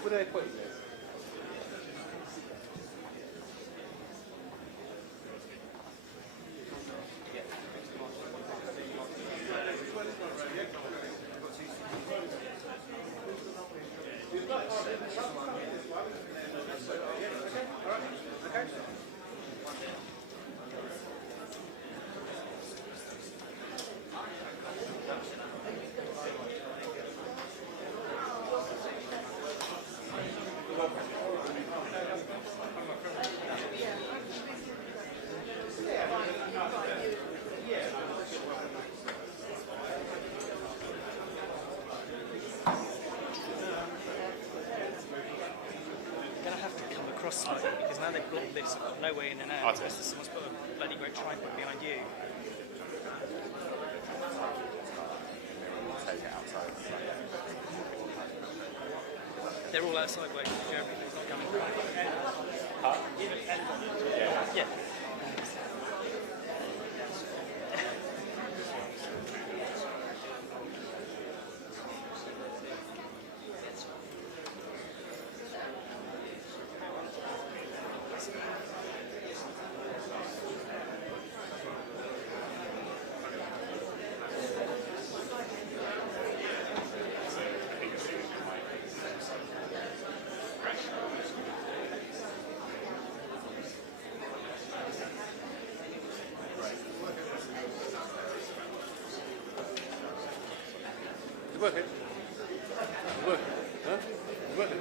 What do they put in there? Slightly, because now they've got this no way in and out. Someone's put a bloody great tripod behind you. They're all outside waiting for Jeremy. He's not coming back. Huh? Yeah. Yeah. It's working. It's working. Huh? It's working.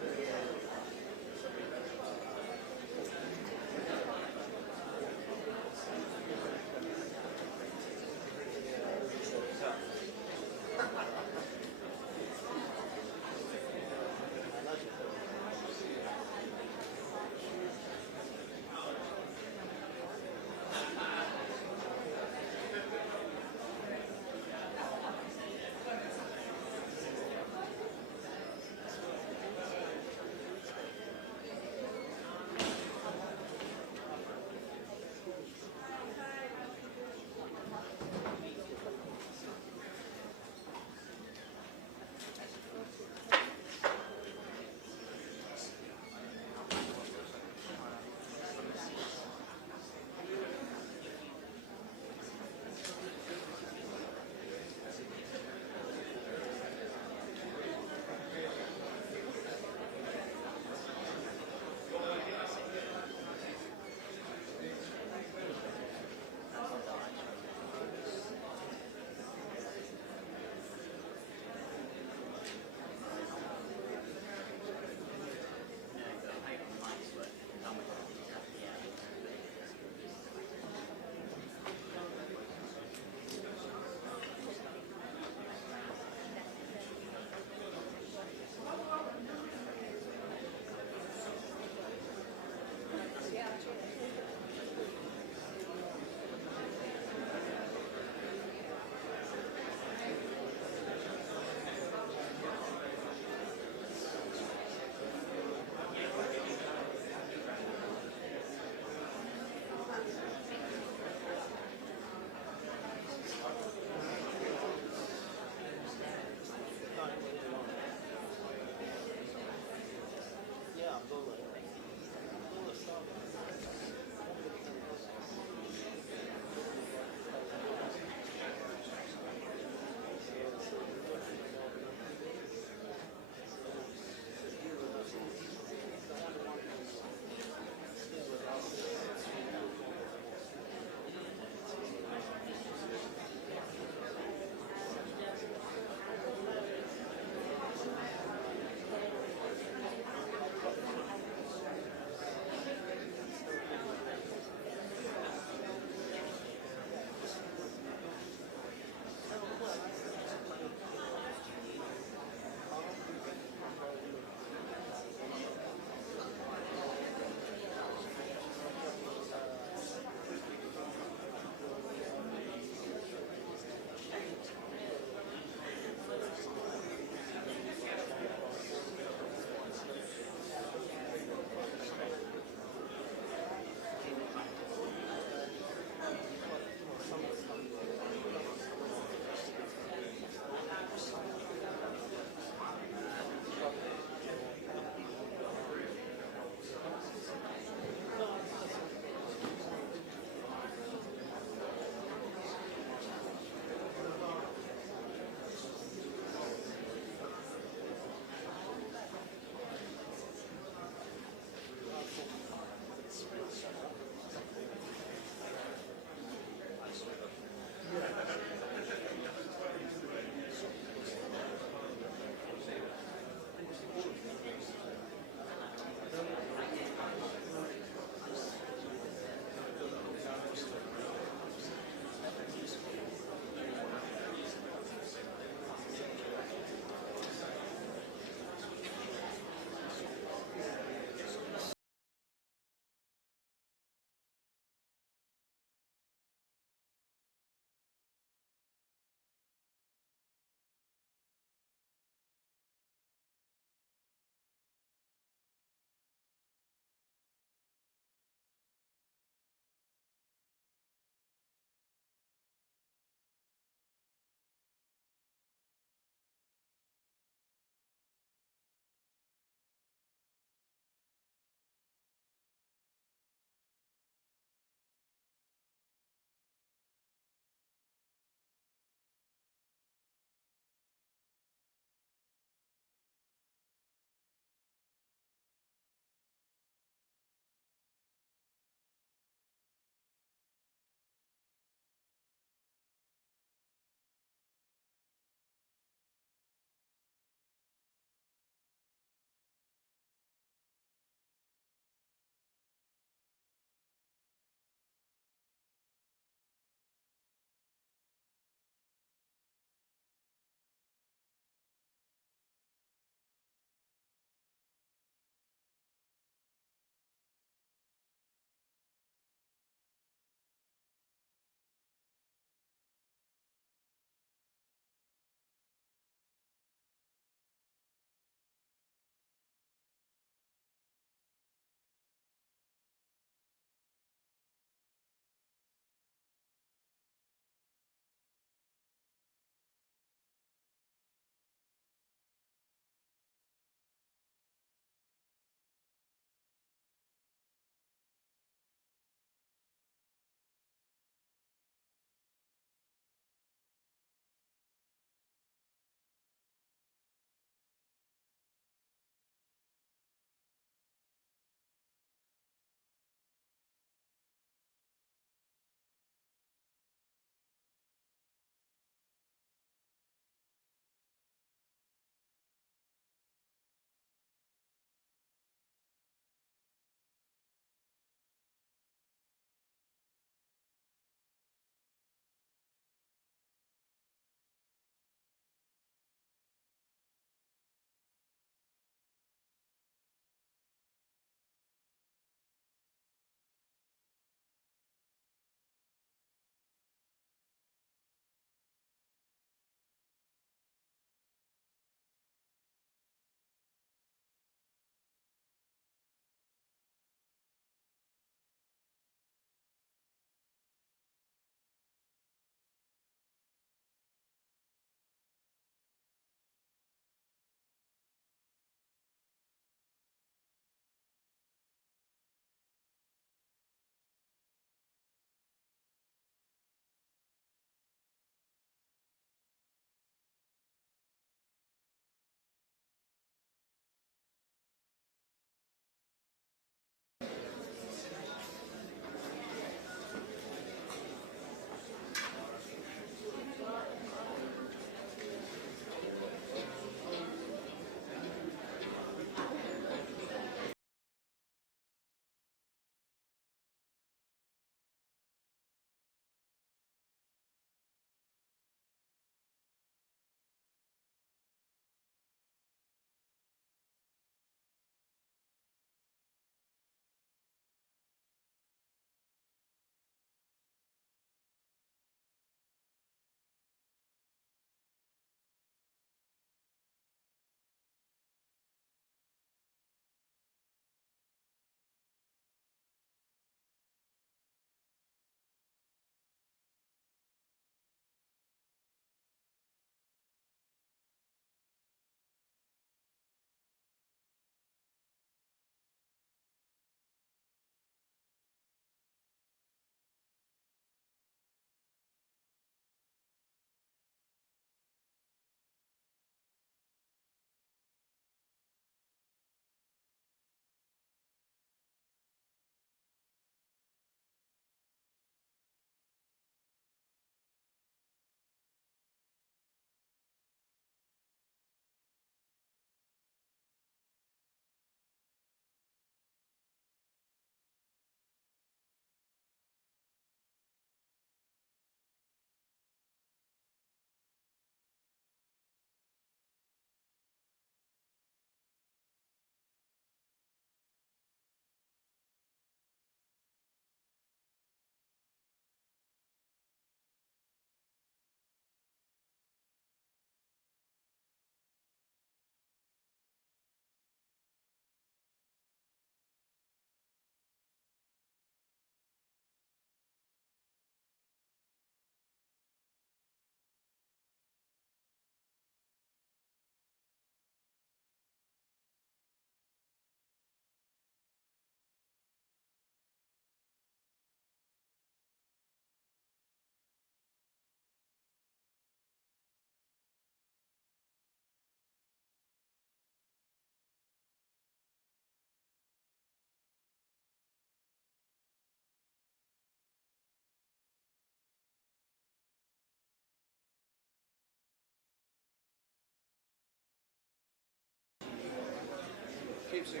leave soon.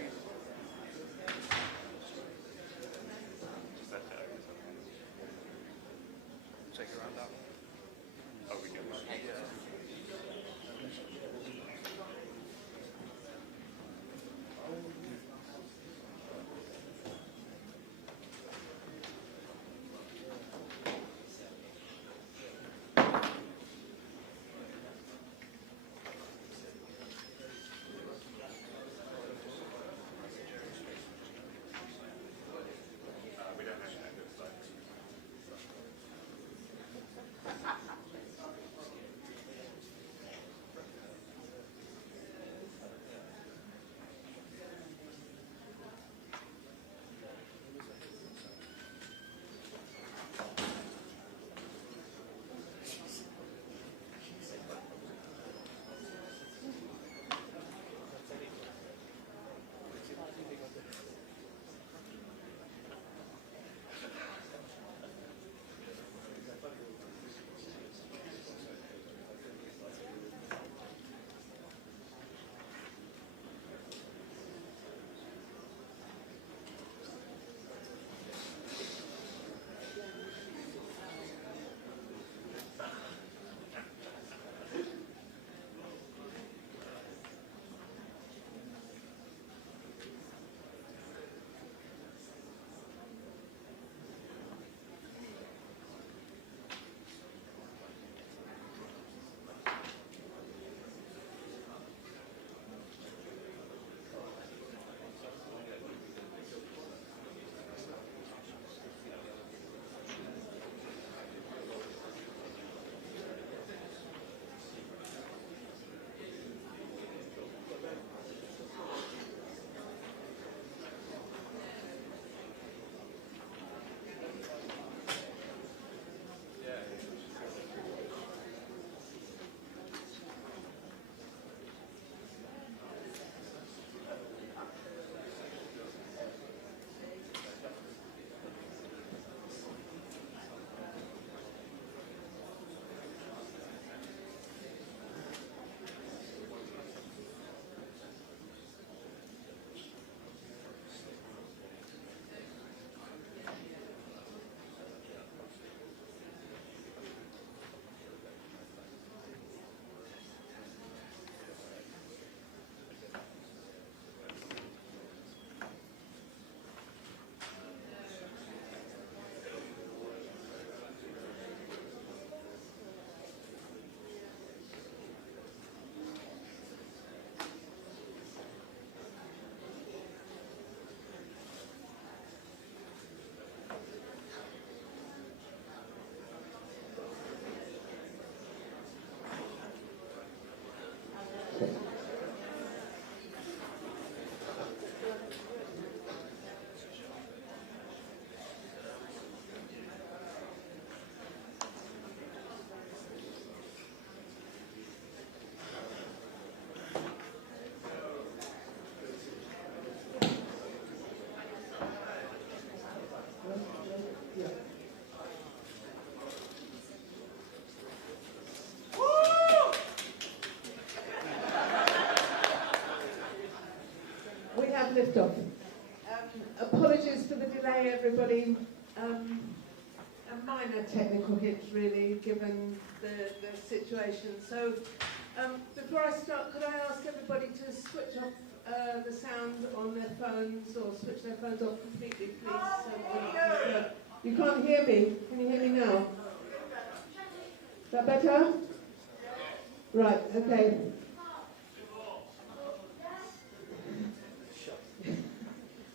Take her around that one. Oh, we can. Yeah. We don't have that. Liftoff. Apologies for the delay, everybody. A minor technical hitch, really, given the situation. So, before I start, could I ask everybody to switch off the sound on their phones, or switch their phones off completely, please? You can't hear me. Can you hear me now? Is that better? Right, okay.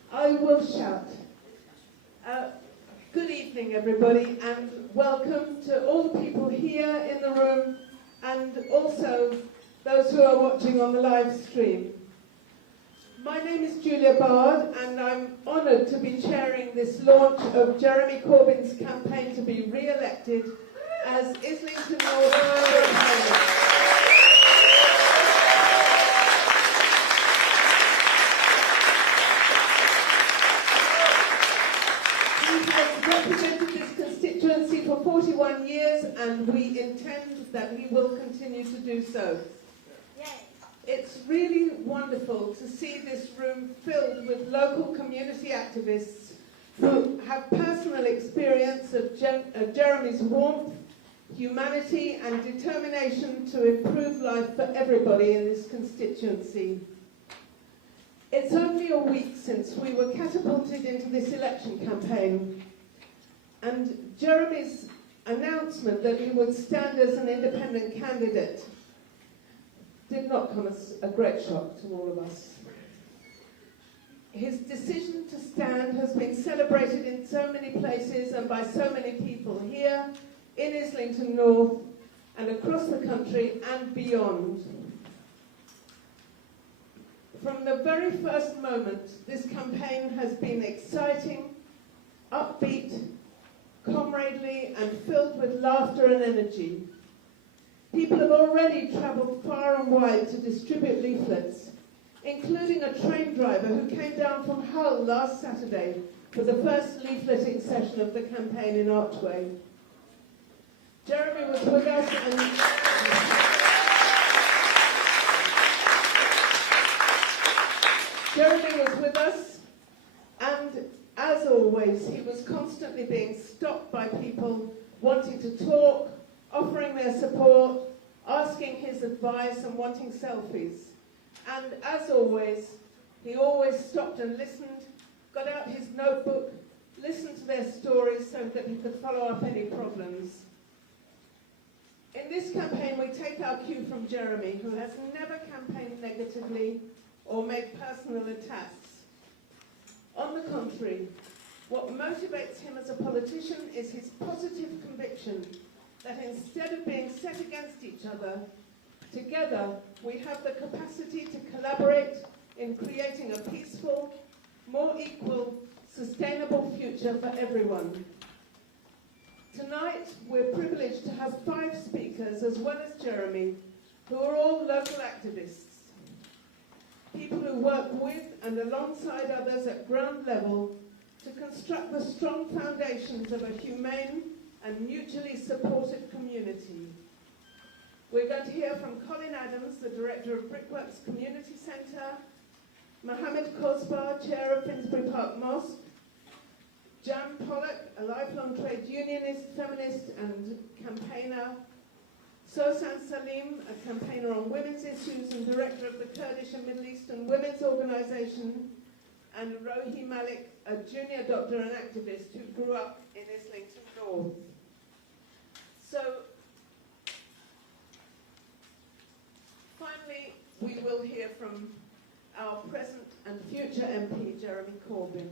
I will shout. Good evening, everybody, and welcome to all the people here in the room and also those who are watching on the live stream. My name is Julia Bard, and I'm honoured to be chairing this launch of Jeremy Corbyn's campaign to be re-elected as Islington North. Represented this constituency for 41 years, and we intend that he will continue to do so. It's really wonderful to see this room filled with local community activists who have personal experience of Jeremy's warmth, humanity and determination to improve life for everybody in this constituency. It's only a week since we were catapulted into this election campaign, and Jeremy's announcement that he would stand as an independent candidate did not come as a great shock to all of us. His decision to stand has been celebrated in so many places and by so many people here in Islington North and across the country and beyond. From the very first moment, this campaign has been exciting, upbeat, comradely and filled with laughter and energy. People have already travelled far and wide to distribute leaflets, including a train driver who came down from Hull last Saturday for the first leafleting session of the campaign in Archway. Jeremy was with us and as always, he was constantly being stopped by people wanting to talk, offering their support, asking his advice and wanting selfies. And as always, he always stopped and listened, got out his notebook, listened to their stories so that he could follow up any problems. In this campaign, we take our cue from Jeremy, who has never campaigned negatively or made personal attacks. On the contrary, what motivates him as a politician is his positive conviction that instead of being set against each other, together we have the capacity to collaborate in creating a peaceful, more equal, sustainable future for everyone. Tonight, we're privileged to have 5 speakers, as well as Jeremy, who are all local activists. People who work with and alongside others at ground level to construct the strong foundations of a humane and mutually supportive community. We're going to hear from Colin Adams, the Director of Brickworks Community Centre, Mohammed Kosbar, Chair of Finsbury Park Mosque, Jan Pollock, a lifelong trade unionist, feminist and campaigner, Sosan Salim, a campaigner on women's issues and director of the Kurdish and Middle Eastern Women's Organisation, and Rohi Malik, a junior doctor and activist who grew up in Islington North. So, finally, we will hear from our present and future MP, Jeremy Corbyn.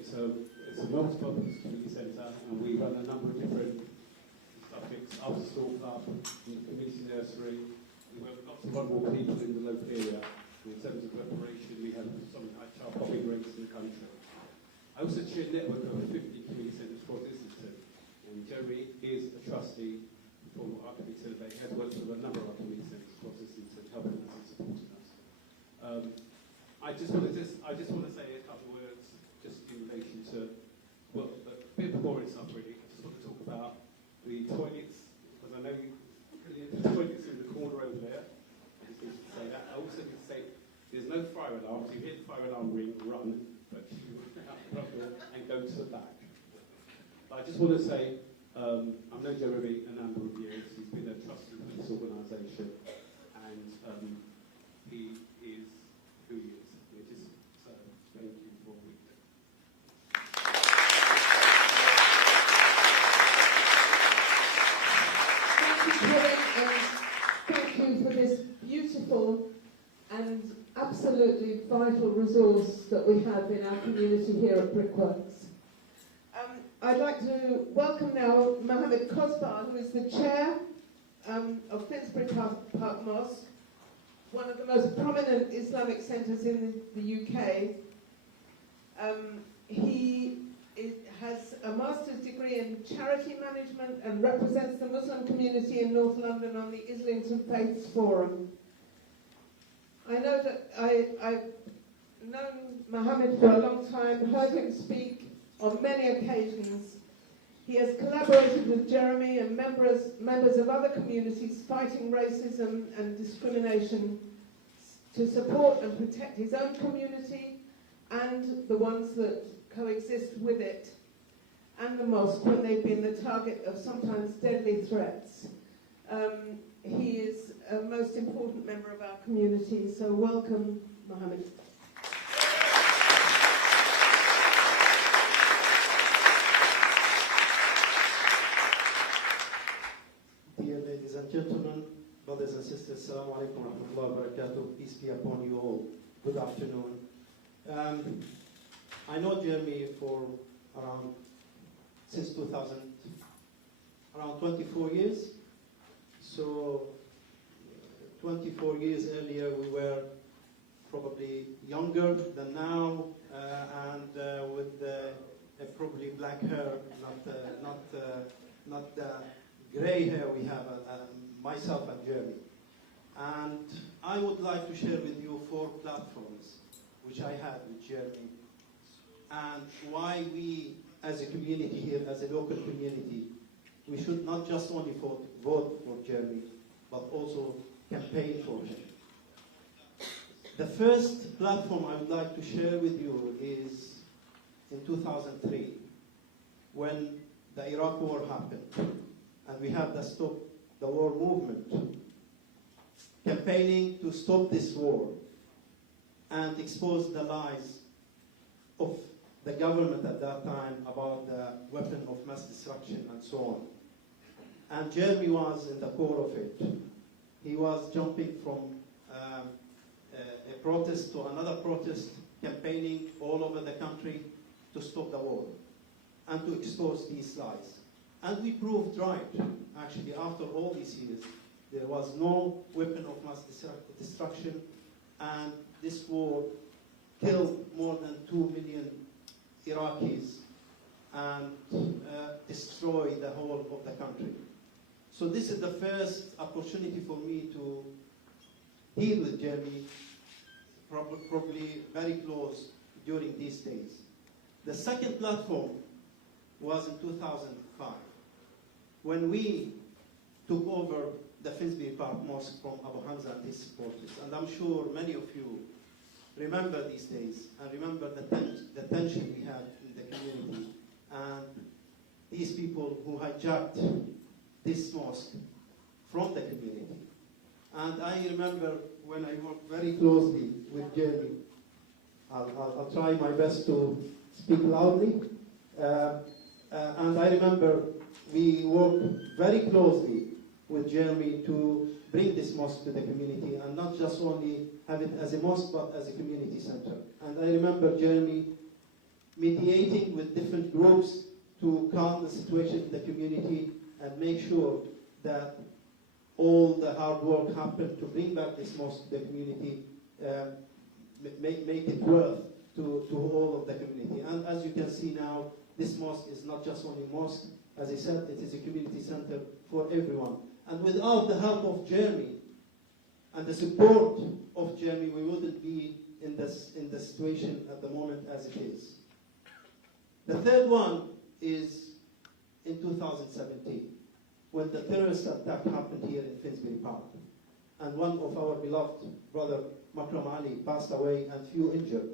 It's a multi-purpose community centre, and we run a number of different subjects, after school club, community nursery. We work with lots of vulnerable people in the local area. In terms of preparation, we have some child poverty rates in the country. I also chair a network of 50 community centres across Islington, and Jeremy is a trustee for our community centre. He has worked with a number of our community centres across Islington, helping us and supporting us. I just want to say a couple of words just in relation to, well, a bit of boring stuff really. I just want to talk about the toilets, because I know the toilets in the corner over there. I just need to say that. I also need to say there's no fire alarm. So you hear the fire alarm ring, run, but you out the front door and go to the back. But I just want to say, I've known Jeremy a number of years. He's been a trustee for this organisation, and he is who he is. So thank you for being there. Thank you, Colin, and thank you for this beautiful and absolutely vital resource that we have in our community here at Brickworks. I'd like to welcome now Mohammed Kosbar, who is the chair of Finsbury Park Mosque, one of the most prominent Islamic centres in the UK. He has a master's degree in charity management and represents the Muslim community in North London on the Islington Faiths Forum. I know that I've known Mohammed for a long time, heard him speak on many occasions. He has collaborated with Jeremy and members of other communities fighting racism and discrimination to support and protect his own community and the ones that coexist with it, and the mosque when they've been the target of sometimes deadly threats. He is a most important member of our community, so welcome, Mohammed. Dear ladies and gentlemen, brothers and sisters, Assalamu alaikum wa rahmatullahi wa barakatuh. Peace be upon you all. Good afternoon. I know Jeremy for since 2000, around 24 years. So 24 years earlier we were probably younger than now, and with probably black hair, not the grey hair we have, myself and Jeremy. And I would like to share with you 4 platforms which I had with Jeremy, and why we as a community here, as a local community, we should not just only vote for Jeremy, but also campaign for him. The first platform I would like to share with you is in 2003, when the Iraq war happened, and we had the Stop the War movement, campaigning to stop this war and expose the lies of the government at that time about the weapon of mass destruction and so on. And Jeremy was in the core of it. He was jumping from a protest to another protest, campaigning all over the country to stop the war and to expose these lies. And we proved right. Actually, after all these years, there was no weapon of mass destruction, and this war killed more than 2 million Iraqis and destroyed the whole of the country. So this is the first opportunity for me to deal with Jeremy, probably very close during these days. The second platform was in 2005, when we took over the Finsbury Park Mosque from Abu Hamza and his supporters. And I'm sure many of you remember these days and remember the tension we had in the community and these people who hijacked this mosque from the community. And I remember when I worked very closely with Jeremy, I'll try my best to speak loudly, and I remember we worked very closely with Jeremy to bring this mosque to the community, and not just only have it as a mosque, but as a community center. And I remember Jeremy mediating with different groups to calm the situation in the community and make sure that all the hard work happened to bring back this mosque to the community, make it worth to all of the community. And as you can see now, this mosque is not just only a mosque. As I said, it is a community center for everyone. And without the help of Jeremy and the support of Jeremy, we wouldn't be in the situation at the moment as it is. The third one is in 2017, when the terrorist attack happened here in Finsbury Park. And one of our beloved brother, Makram Ali, passed away and few injured.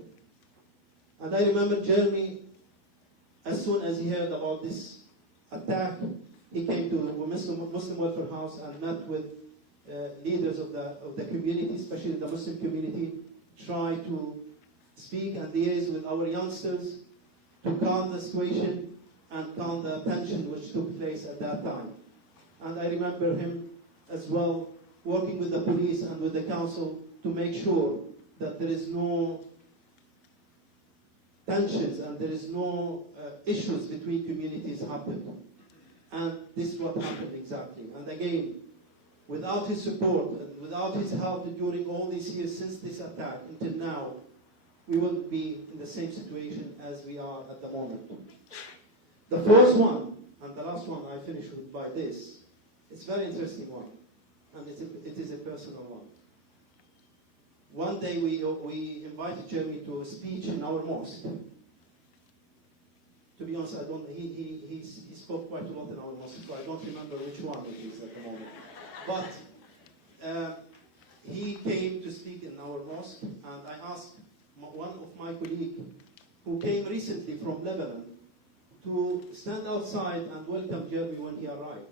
And I remember Jeremy, as soon as he heard about this attack, he came to a Muslim Welfare House and met with leaders of the community, especially the Muslim community, tried to speak and liaise with our youngsters to calm the situation and calm the tension which took place at that time. And I remember him as well working with the police and with the council to make sure that there is no tensions and there is no issues between communities happen. And this is what happened exactly. And again, without his support and without his help during all these years since this attack until now, we wouldn't be in the same situation as we are at the moment. The first one, and the last one I finish with by this, it's a very interesting one, and it is a personal one. One day we invited Jeremy to a speech in our mosque. To be honest, he spoke quite a lot in our mosque, so I don't remember which one it is at the moment. But he came to speak in our mosque, and I asked one of my colleagues who came recently from Lebanon to stand outside and welcome Jeremy when he arrived.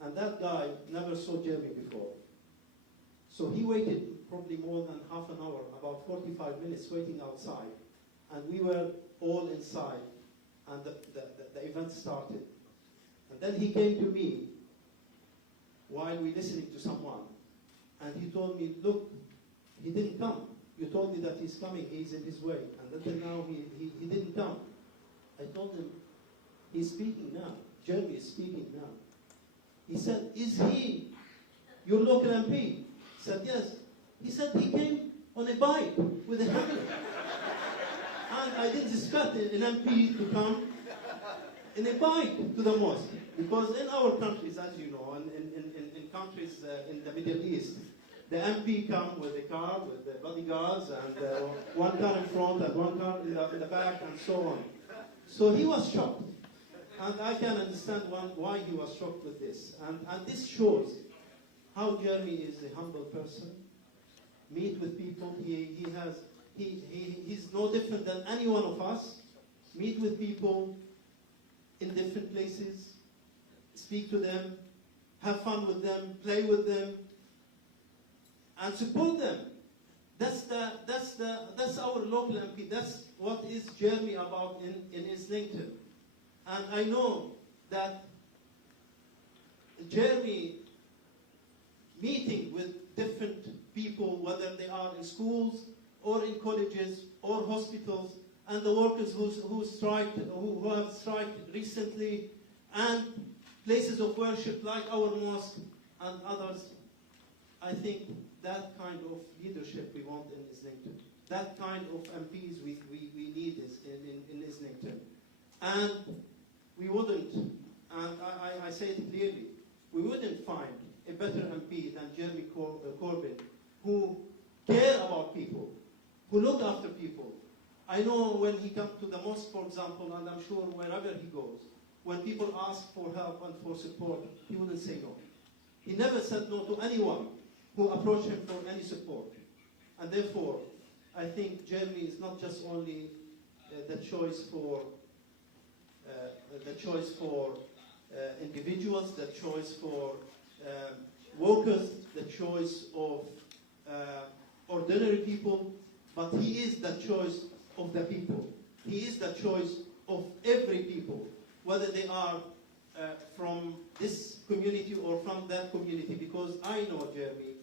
And that guy never saw Jeremy before. So he waited probably more than half an hour, about 45 minutes waiting outside. And we were all inside, and the event started. And then he came to me while we were listening to someone. And he told me, look, he didn't come. You told me that he's coming, he's in his way. And until now, he didn't come. I told him, he's speaking now. Jeremy is speaking now. He said, is he your local MP? He said, yes. He said he came on a bike with a hammer. And I didn't expect an MP to come in a bike to the mosque. Because in our countries, as you know, in countries in the Middle East, the MP come with a car, with the bodyguards, and one car in front and one car in the back, and so on. So he was shocked. And I can understand why he was shocked with this. And this shows how Jeremy is a humble person. Meet with people. He's no different than any one of us. Meet with people in different places. Speak to them. Have fun with them. Play with them. And support them. That's our local MP. That's what is Jeremy about in Islington. And I know that Jeremy meeting with different people, whether they are in schools or in colleges or hospitals, and the workers who have striked recently, and places of worship like our mosque and others, I think that kind of leadership we want in Islington. That kind of MPs we need in Islington. And we wouldn't, and I say it clearly, we wouldn't find a better MP than Jeremy Corbyn, who care about people, who look after people. I know when he comes to the mosque, for example, and I'm sure wherever he goes, when people ask for help and for support, he wouldn't say no. He never said no to anyone who approached him for any support. And therefore, I think Jeremy is not just only the choice for individuals, the choice for workers, the choice of ordinary people, but he is the choice of the people. He is the choice of every people, whether they are from this community or from that community, because I know Jeremy,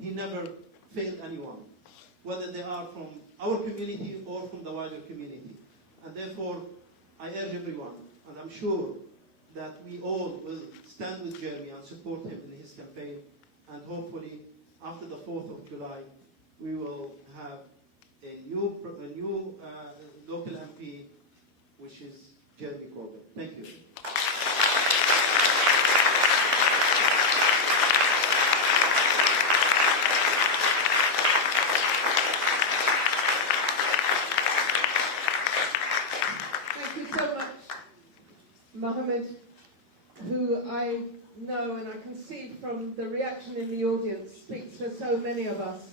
he never failed anyone, whether they are from our community or from the wider community. And therefore, I urge everyone, and I'm sure that we all will stand with Jeremy and support him in his campaign, and hopefully after the 4th of July, we will have a new local MP, which is Jeremy Corbyn. Thank you. Thank you so much, Mohammed, who I know and I can see from the reaction in the audience speaks for so many of us.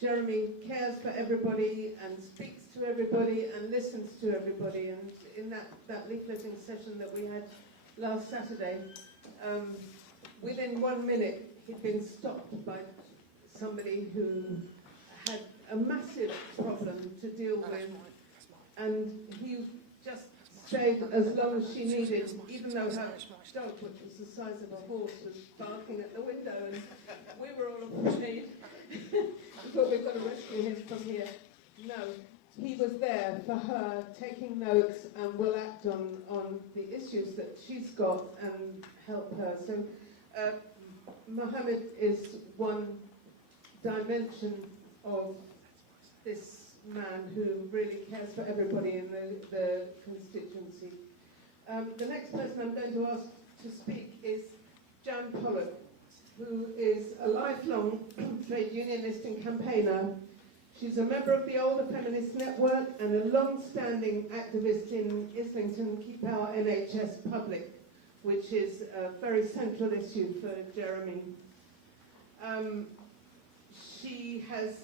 Jeremy cares for everybody and speaks to everybody and listens to everybody. And in that leafleting session that we had last Saturday, within 1 minute he'd been stopped by somebody who had a massive problem to deal with, and he just stayed as long as she needed, even though her dog, which was the size of a horse, was barking at the window, and we were all afraid. I thought we've got to rescue him from here. No, he was there for her, taking notes, and will act on the issues that she's got and help her. So Mohammed is one dimension of this man who really cares for everybody in the constituency. The next person I'm going to ask to speak is Jan Pollock, who is a lifelong trade unionist and campaigner. She's a member of the Older Feminist Network and a long-standing activist in Islington, Keep Our NHS Public, which is a very central issue for Jeremy. She has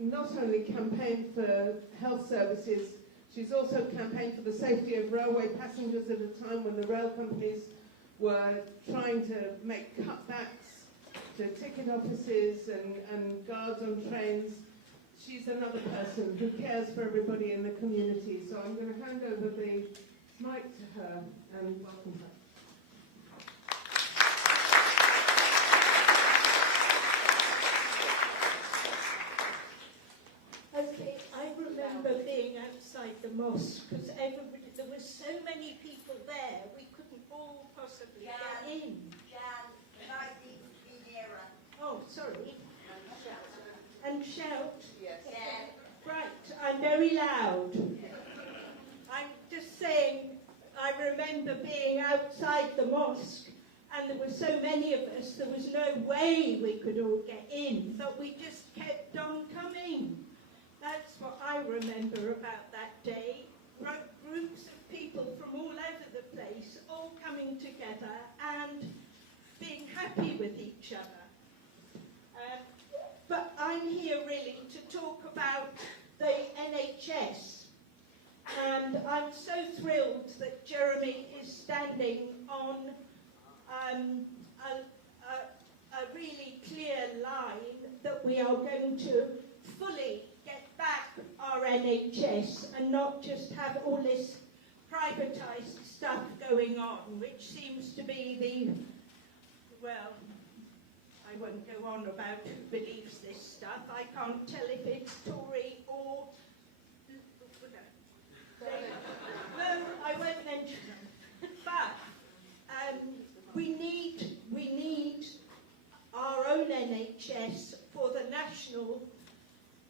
not only campaigned for health services, she's also campaigned for the safety of railway passengers at a time when the rail companies were trying to make cutbacks to ticket offices and guards on trains. She's another person who cares for everybody in the community. So I'm going to hand over the mic to her and welcome her. Okay, I remember being outside the mosque because there were so many people there, we couldn't all possibly get in. Jan, might be nearer. Oh, sorry. And shout. Yes. Yeah. Right, I'm very loud. I'm just saying, I remember being outside the mosque and there were so many of us, there was no way we could all get in, but we just kept on coming. That's what I remember about that day. Groups of people from all over the place, all coming together and being happy with each other. But I'm here really to talk about the NHS. And I'm so thrilled that Jeremy is standing on a really clear line that we are going to fully get back our NHS and not just have all this privatised stuff going on, which seems to be the, well, I won't go on about who believes this stuff. I can't tell if it's Tory or... No, I won't mention them. But we need our own NHS for the national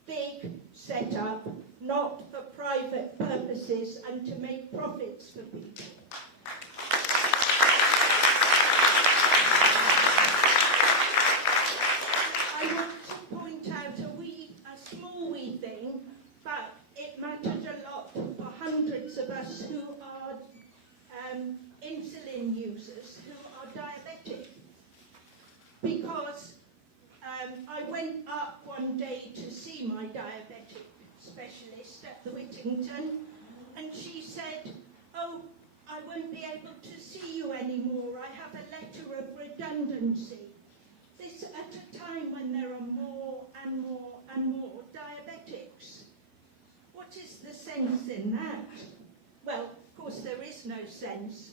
big setup, not for private purposes and to make profits for people. I want to point out a small wee thing, but it mattered a lot for hundreds of us who are insulin users, who are diabetic. Because I went up one day to see my diabetic specialist at the Whittington, and she said, "Oh, I won't be able to see you anymore. I have a letter of redundancy." This at a time when there are more and more and more diabetics. What is the sense in that? Well, of course there is no sense.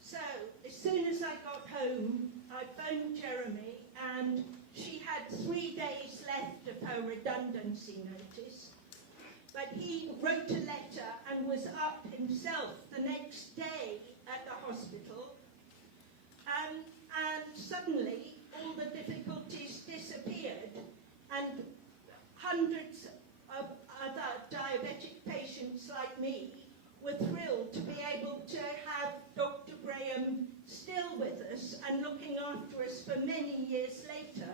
So, as soon as I got home, I phoned Jeremy, and she had 3 days left of her redundancy notice. But he wrote a letter and was up himself the next day at the hospital. And suddenly, all the difficulties disappeared, and hundreds of other diabetic patients like me were thrilled to be able to have Dr. Graham still with us and looking after us for many years later.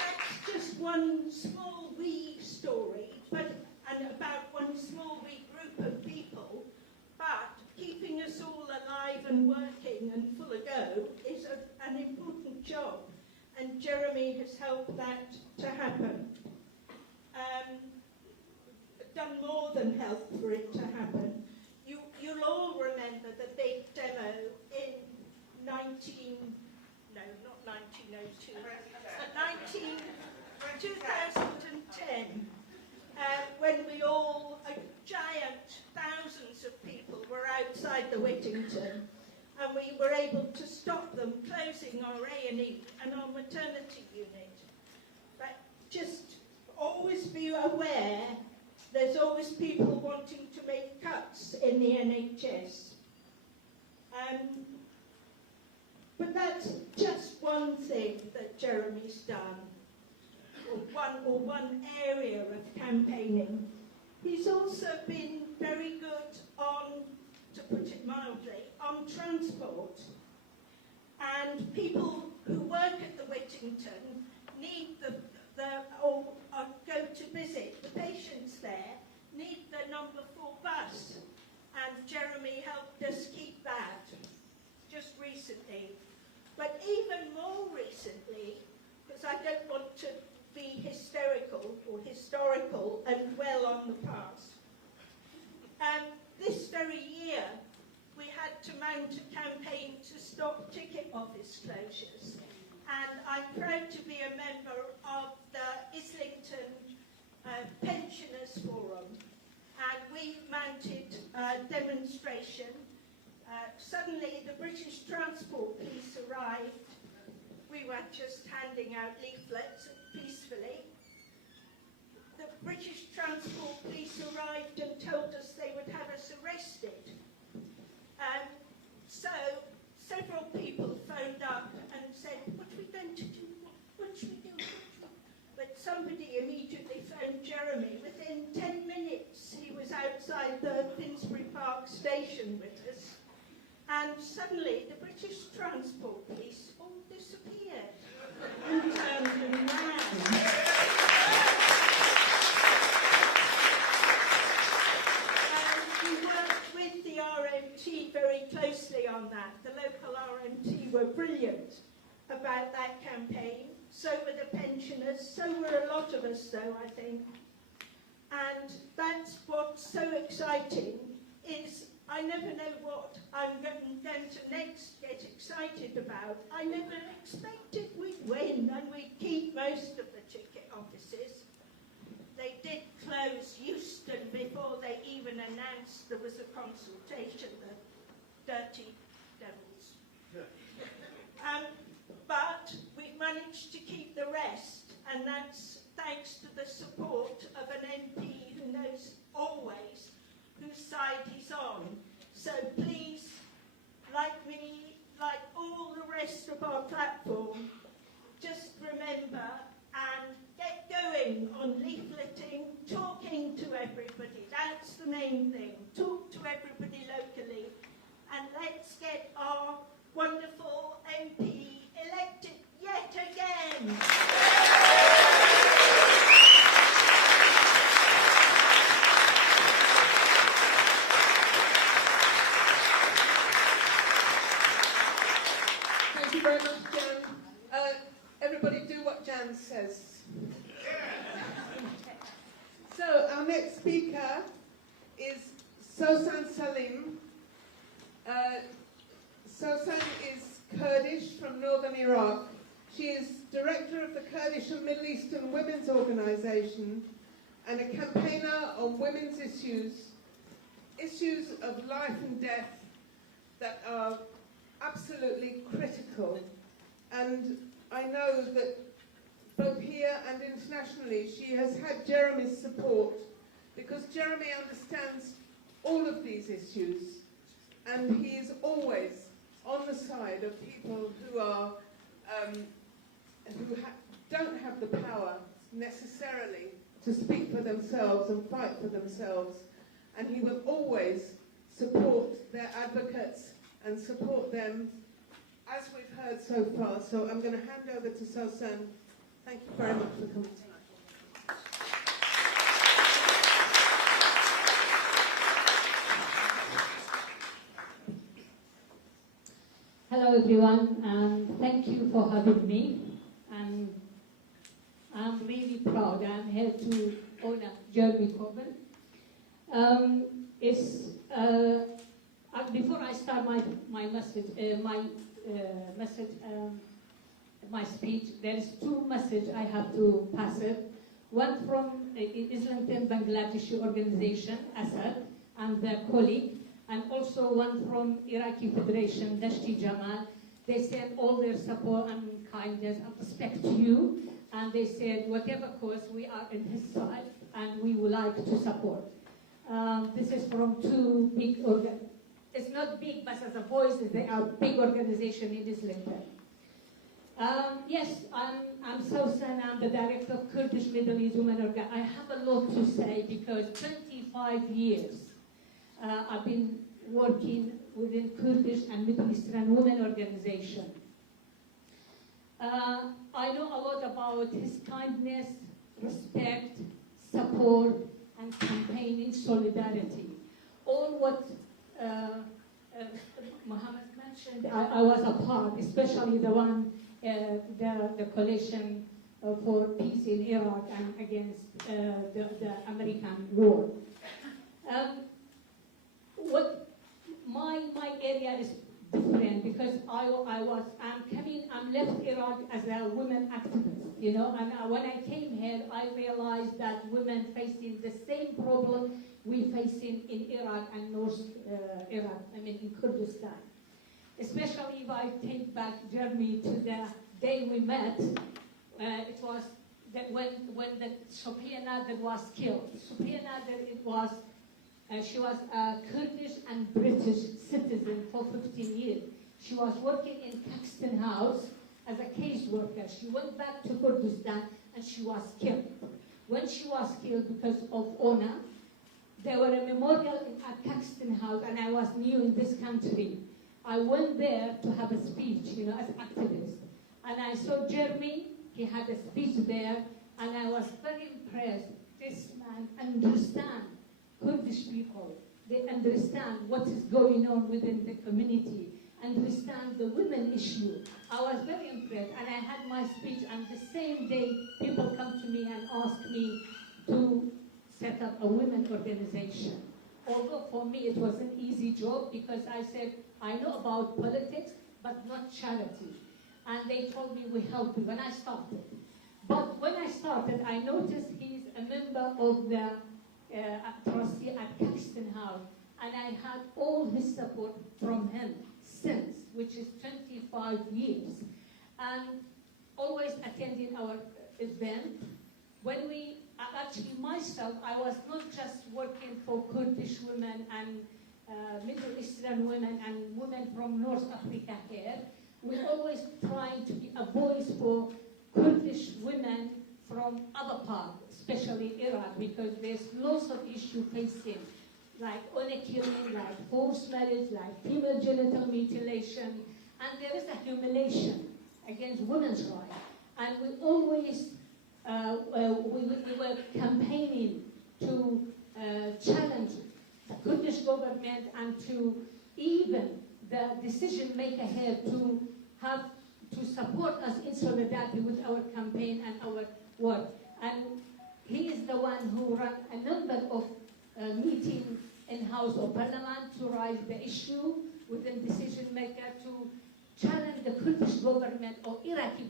That's just one small wee story, and about one small wee group of people, but keeping us all alive and working and full of go is an important job, and Jeremy has helped that to happen. Done more than help for it to happen. You'll all remember the big demo in 2010, when we all, a giant, thousands of people were outside the Whittington, we were able to stop them closing our A&E and our maternity unit. But just always be aware, there's always people wanting to make cuts in the NHS. But that's just one thing that Jeremy's done, or one area of campaigning. He's also been very good on, to put it mildly, on transport. And people who work at the Whittington need or go to visit the patients there, need the number 4 bus. And Jeremy helped us keep that just recently. But even more recently, because I don't want to be hysterical or historical and dwell on the past, this very year we had to mount a campaign to stop ticket office closures. And I'm proud to be a member of the Islington Pensioners Forum. And we mounted a demonstration. Suddenly the British Transport Police arrived. We were just handing out leaflets peacefully. The British Transport Police arrived and told us they would have us arrested. So several people phoned up and said, what are we going to do? What should we do? But somebody immediately phoned Jeremy. Within 10 minutes, he was outside the Finsbury Park station with us. And suddenly, the British Transport Police all disappeared and turned and ran. We worked with the RMT very closely on that. The local RMT were brilliant about that campaign. So were the pensioners, so were a lot of us though, I think. And that's what's so exciting is I never know what I'm going to next get excited about. I never expected we'd win and we'd keep most of the ticket offices. They did close Euston before they even announced there was a consultation, the dirty devils. But we've managed to keep the rest, and that's thanks to the support of an MP who knows always whose side he's on. So please, like me, like all the rest of our platform, just remember and get going on leafleting, talking to everybody. That's the main thing. Talk to everybody locally, and let's get our wonderful MP elected yet again. Thank you very much, Jan. Everybody do what Jan says. So our next speaker is Sosan Salim. Sosan is Kurdish from northern Iraq. She is director of the Kurdish and Middle Eastern Women's Organization and a campaigner on women's issues of life and death that are absolutely critical. And I know that both here and internationally she has had Jeremy's support because Jeremy understands all of these issues and he is always on the side of people who are don't have the power necessarily to speak for themselves and fight for themselves, and he will always support their advocates and support them as we've heard so far. So I'm going to hand over to Sosan. Thank you very much for coming tonight. Hello everyone, and thank you for having me. And I'm really proud. I'm here to honor Jeremy Corbyn. Before I start my speech, there is 2 messages I have to pass it. One from Islington Bangladeshi organization, Assad, and their colleague, and also one from Iraqi Federation, Dashti Jamal. They sent all their support and kindness and respect to you, and they said, whatever cause, we are in his side, and we would like to support. This is from two big organizations. It's not big, but as a voice, they are big organization in Islington. Yes, I'm Sousan, I'm the director of Kurdish Middle East Women Organization. I have a lot to say because 25 years I've been working within Kurdish and Middle Eastern Women Organization. I know a lot about his kindness, respect, support, and campaigning solidarity. All what Mohammed mentioned, I was a part, especially the one, the coalition for peace in Iraq and against the American war. What my area is different because I'm left Iraq as a women activist, you know, and when I came here, I realized that women facing the same problem we facing in Iraq and North Iraq, I mean in Kurdistan. Especially if I take back Jeremy to the day we met, it was that when the Sophia Nader was killed. Sophia Nader, she was a Kurdish and British citizen for 15 years. She was working in Caxton House as a caseworker. She went back to Kurdistan and she was killed. When she was killed because of honor, there were a memorial at Caxton House, and I was new in this country. I went there to have a speech, you know, as an activist. And I saw Jeremy, he had a speech there, and I was very impressed. This man understands Kurdish people. They understand what is going on within the community, understand the women issue. I was very impressed, and I had my speech, and the same day, people come to me and ask me to set up a women organization. Although for me it was an easy job because I said, I know about politics, but not charity. And they told me, we help you when I started. But when I started, I noticed he's a member of the trustee at Caxton House, and I had all his support from him since, which is 25 years. And always attending our event. When we, actually myself, I was not just working for Kurdish women and Middle Eastern women and women from North Africa here. We're always trying to be a voice for Kurdish women from other parts, especially Iraq, because there's lots of issues facing, like honor killing, like forced marriage, like female genital mutilation, and there is a humiliation against women's rights. And we always, we were campaigning to challenge the Kurdish government and to even the decision maker here to support us in solidarity with our campaign and our work. And he is the one who ran a number of meetings in House of Parliament to raise the issue within decision maker to challenge the Kurdish government or Iraqi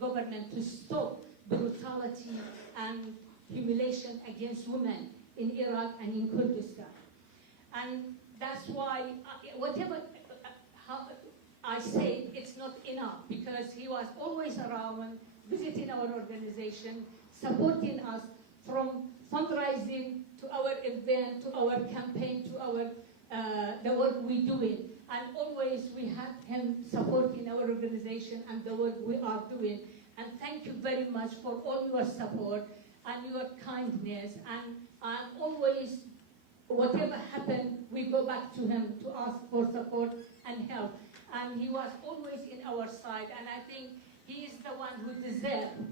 government to stop brutality and humiliation against women in Iraq and in Kurdistan. And that's why, whatever how I say, it's not enough, because he was always around, visiting our organization, supporting us from fundraising to our event, to our campaign, to our the work we're doing. And always we had him supporting our organization and the work we are doing. And thank you very much for all your support and your kindness. And I'm always, whatever happened, we go back to him to ask for support and help. And he was always in our side. And I think he is the one who deserved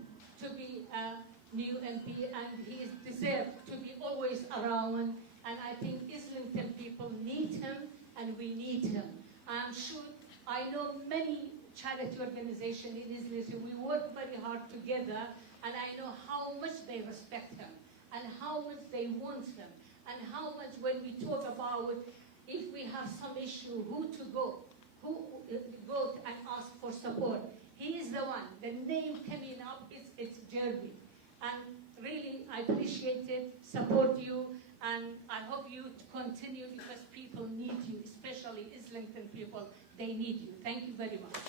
to be a new MP, and he is deserved to be always around. And I think Islington people need him, and we need him. I'm sure, I know many charity organizations in Islington. We work very hard together, and I know how much they respect him, and how much they want him, and how much when we talk about if we have some issue, who go and ask for support. He is the one. The name coming up, it's Jeremy. And really, I appreciate it, support you, and I hope you continue because people need you, especially Islington people. They need you. Thank you very much.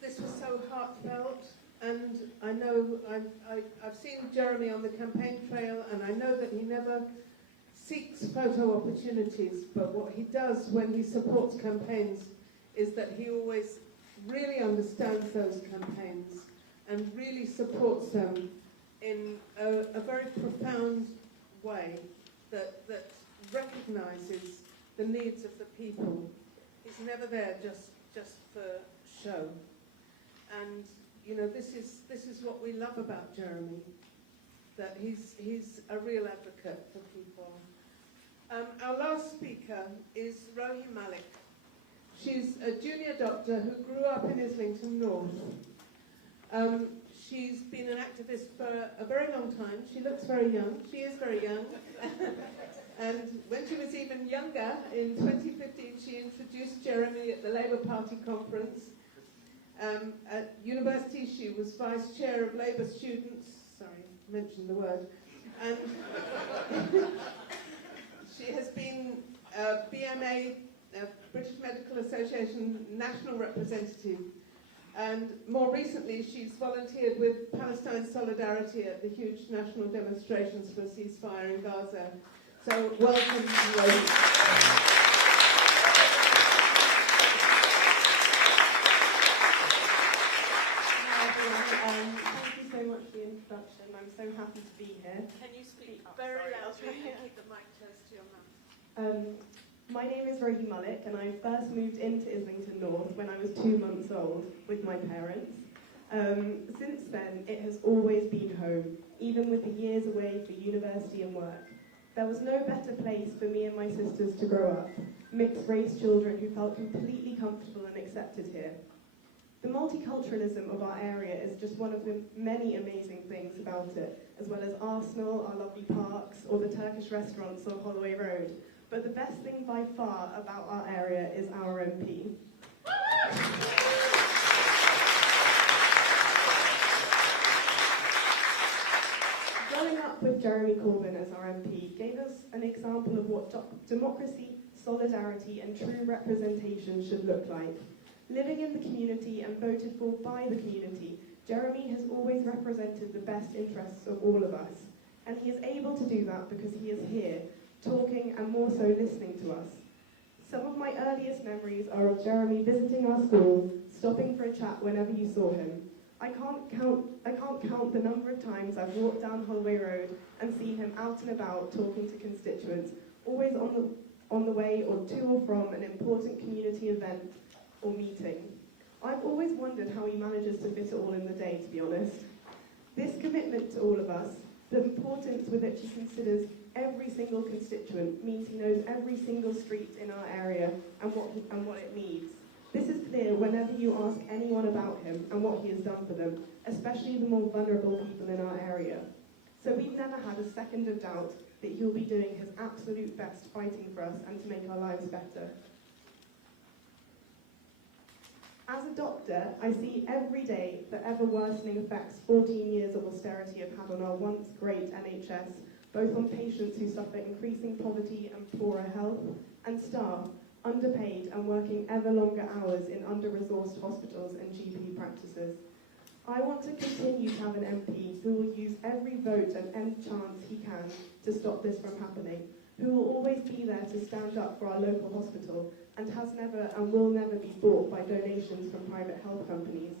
This was so heartfelt, and I know I've seen Jeremy on the campaign trail, and I know that he never seeks photo opportunities, but what he does when he supports campaigns is that he always really understands those campaigns and really supports them in a very profound way that recognises the needs of the people. He's never there just for show. And you know, this is what we love about Jeremy, that he's a real advocate for people. Our last speaker is Rohi Malik. She's a junior doctor who grew up in Islington North. She's been an activist for a very long time. She looks very young. She is very young. And when she was even younger, in 2015, she introduced Jeremy at the Labour Party conference. At university, she was vice chair of Labour students. Sorry, I mentioned the word. And she has been BMA, British Medical Association national representative. And more recently, she's volunteered with Palestine Solidarity at the huge national demonstrations for a ceasefire in Gaza. So welcome to Rohi. Thank you so much for the introduction. I'm so happy to be here. Can you speak very loud so you can keep the mic close to your mouth? My name is Rohi Malik, and I first moved into Islington North when I was 2 months old with my parents. Since then, it has always been home, even with the years away for university and work. There was no better place for me and my sisters to grow up, mixed-race children who felt completely comfortable and accepted here. The multiculturalism of our area is just one of the many amazing things about it, as well as Arsenal, our lovely parks, or the Turkish restaurants on Holloway Road. But the best thing by far about our area is our MP. Growing up with Jeremy Corbyn as our MP gave us an example of what democracy, solidarity, and true representation should look like. Living in the community and voted for by the community, Jeremy has always represented the best interests of all of us. And he is able to do that because he is here, talking and more so listening to us. Some of my earliest memories are of Jeremy visiting our school, stopping for a chat whenever you saw him. I can't count the number of times I've walked down Holloway Road and seen him out and about talking to constituents, always on the way or to or from an important community event or meeting. I've always wondered how he manages to fit it all in the day, to be honest. This commitment to all of us, the importance with which he considers every single constituent, means he knows every single street in our area and what it needs. This is clear whenever you ask anyone about him and what he has done for them, especially the more vulnerable people in our area. So we've never had a second of doubt that he'll be doing his absolute best fighting for us and to make our lives better. As a doctor, I see every day the ever-worsening effects 14 years of austerity have had on our once great NHS, both on patients who suffer increasing poverty and poorer health, and staff, underpaid and working ever longer hours in under-resourced hospitals and GP practices. I want to continue to have an MP who will use every vote and any chance he can to stop this from happening, who will always be there to stand up for our local hospital and has never and will never be bought by donations from private health companies.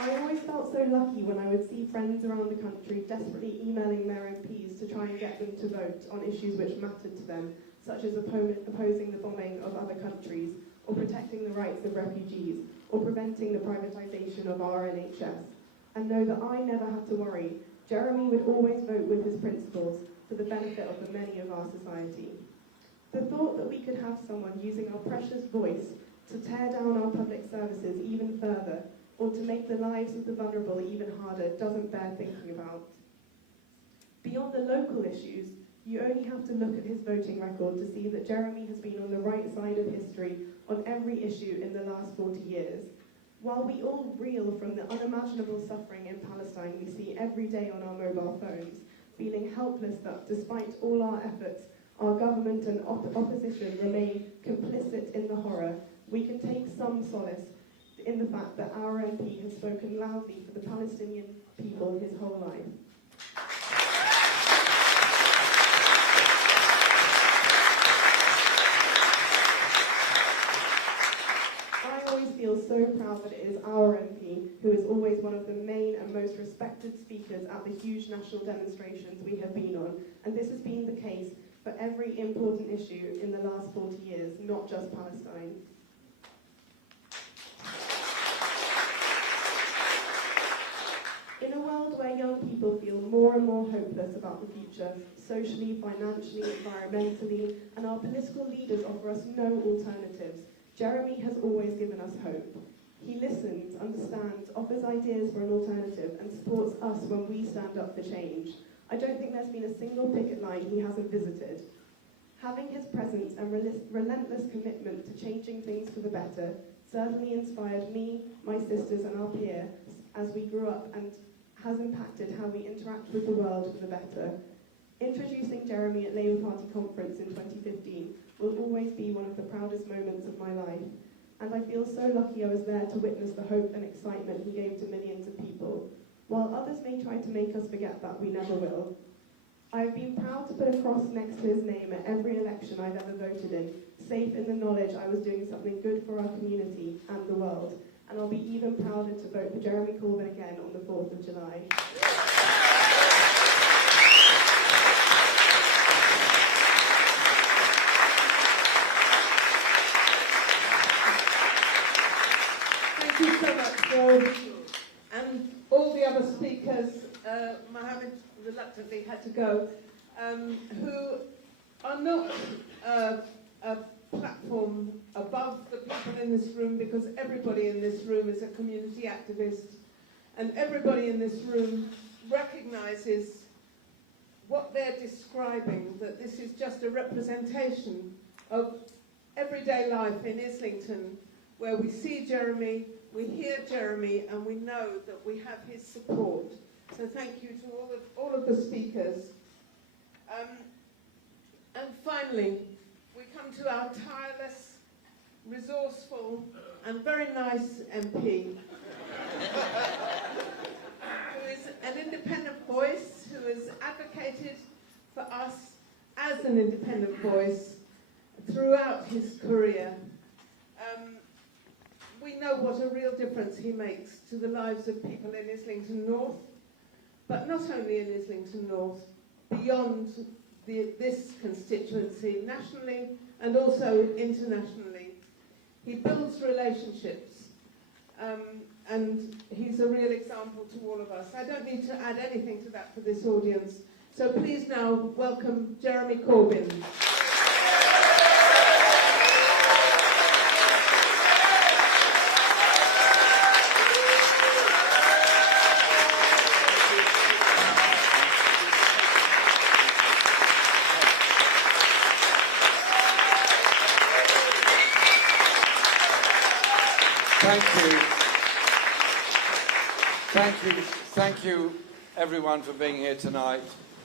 I always felt so lucky when I would see friends around the country desperately emailing their MPs to try and get them to vote on issues which mattered to them, such as opposing the bombing of other countries, or protecting the rights of refugees, or preventing the privatisation of our NHS. And know that I never had to worry. Jeremy would always vote with his principles for the benefit of the many of our society. The thought that we could have someone using our precious voice to tear down our public services even further or to make the lives of the vulnerable even harder doesn't bear thinking about. Beyond the local issues, you only have to look at his voting record to see that Jeremy has been on the right side of history on every issue in the last 40 years. While we all reel from the unimaginable suffering in Palestine we see every day on our mobile phones, feeling helpless that despite all our efforts, our government and opposition remain complicit in the horror, we can take some solace in the fact that our MP has spoken loudly for the Palestinian people his whole life. I always feel so proud that it is our MP who is always one of the main and most respected speakers at the huge national demonstrations we have been on, and this has been the case for every important issue in the last 40 years, not just Palestine. In a world where young people feel more and more hopeless about the future, socially, financially, environmentally, and our political leaders offer us no alternatives, Jeremy has always given us hope. He listens, understands, offers ideas for an alternative, and supports us when we stand up for change. I don't think there's been a single picket line he hasn't visited. Having his presence and relentless commitment to changing things for the better certainly inspired me, my sisters, and our peers as we grew up, and has impacted how we interact with the world for the better. Introducing Jeremy at Labour Party conference in 2015 will always be one of the proudest moments of my life, and I feel so lucky I was there to witness the hope and excitement he gave to millions of people. While others may try to make us forget that, we never will. I have been proud to put a cross next to his name at every election I've ever voted in, safe in the knowledge I was doing something good for our community and the world, and I'll be even prouder to vote for Jeremy Corbyn again on the 4th of July. Thank you so much, Joe. And all the other speakers, Mohammed reluctantly had to go, who are not a platform above the people in this room, because everybody in this room is a community activist, and everybody in this room recognises what they're describing, that this is just a representation of everyday life in Islington, where we see Jeremy, we hear Jeremy, and we know that we have his support. So thank you to all of the speakers. And finally, we come to our tireless, resourceful, and very nice MP, who is an independent voice, who has advocated for us as an independent voice throughout his career. We know what a real difference he makes to the lives of people in Islington North, but not only in Islington North, beyond this constituency, nationally and also internationally. He builds relationships, and he's a real example to all of us. I don't need to add anything to that for this audience. So please now welcome Jeremy Corbyn. Thank you everyone for being here tonight.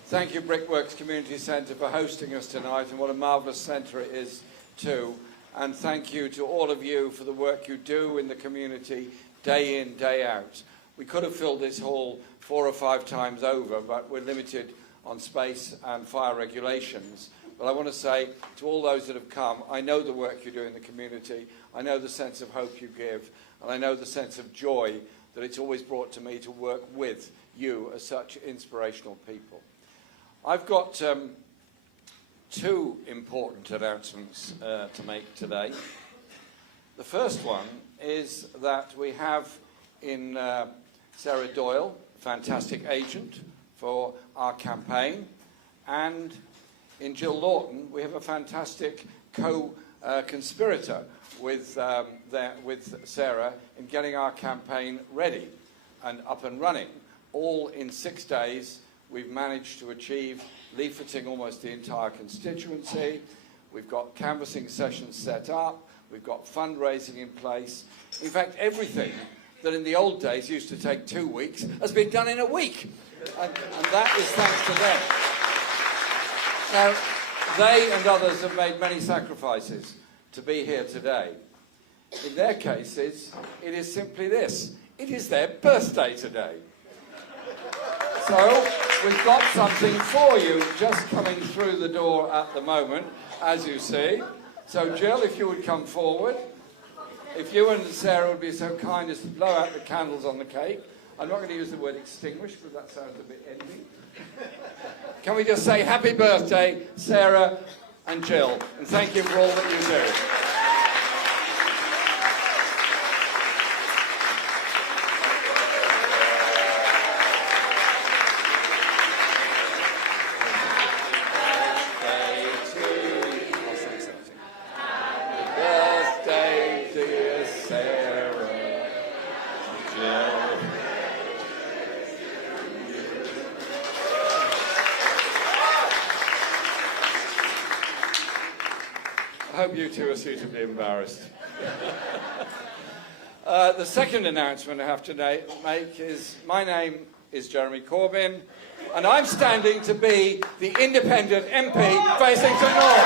Thank you Brickworks Community Centre for hosting us tonight, and what a marvellous centre it is too. And thank you to all of you for the work you do in the community day in, day out. We could have filled this hall 4 or 5 times over, but we're limited on space and fire regulations. But I want to say to all those that have come, I know the work you do in the community, I know the sense of hope you give, and I know the sense of joy that it's always brought to me to work with you as such inspirational people. I've got 2 important announcements to make today. The first one is that we have in Sarah Doyle, fantastic agent for our campaign, and in Jill Lawton we have a fantastic conspirator with Sarah in getting our campaign ready and up and running. All in 6 days, we've managed to achieve leafleting almost the entire constituency. We've got canvassing sessions set up. We've got fundraising in place. In fact, everything that in the old days used to take 2 weeks has been done in a week. And that is thanks to them. Now, they and others have made many sacrifices to be here today. In their cases, it is simply this. It is their birthday today. So, we've got something for you just coming through the door at the moment, as you see. So, Jill, if you would come forward. If you and Sarah would be so kind as to blow out the candles on the cake. I'm not going to use the word extinguish, because that sounds a bit ending. Can we just say happy birthday, Sarah and Jill, and thank you for all that you do. I hope you two are suitably embarrassed. The second announcement I have to make is my name is Jeremy Corbyn, and I'm standing to be the independent MP for Islington North.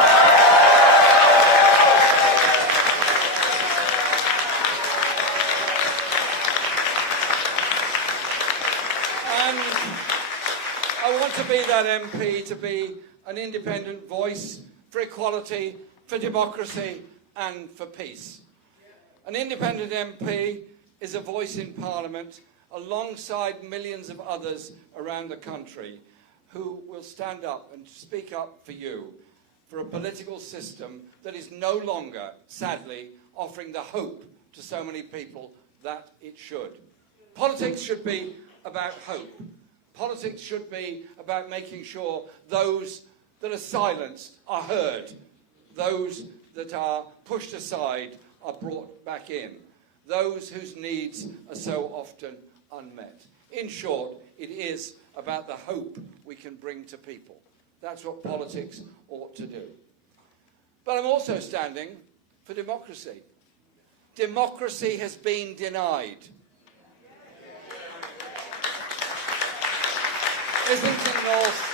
And I want to be that MP, to be an independent voice for equality, for democracy and for peace. An independent MP is a voice in Parliament alongside millions of others around the country who will stand up and speak up for you, for a political system that is no longer, sadly, offering the hope to so many people that it should. Politics should be about hope. Politics should be about making sure those that are silenced are heard. Those that are pushed aside are brought back in. Those whose needs are so often unmet. In short, it is about the hope we can bring to people. That's what politics ought to do. But I'm also standing for democracy. Democracy has been denied. Islington North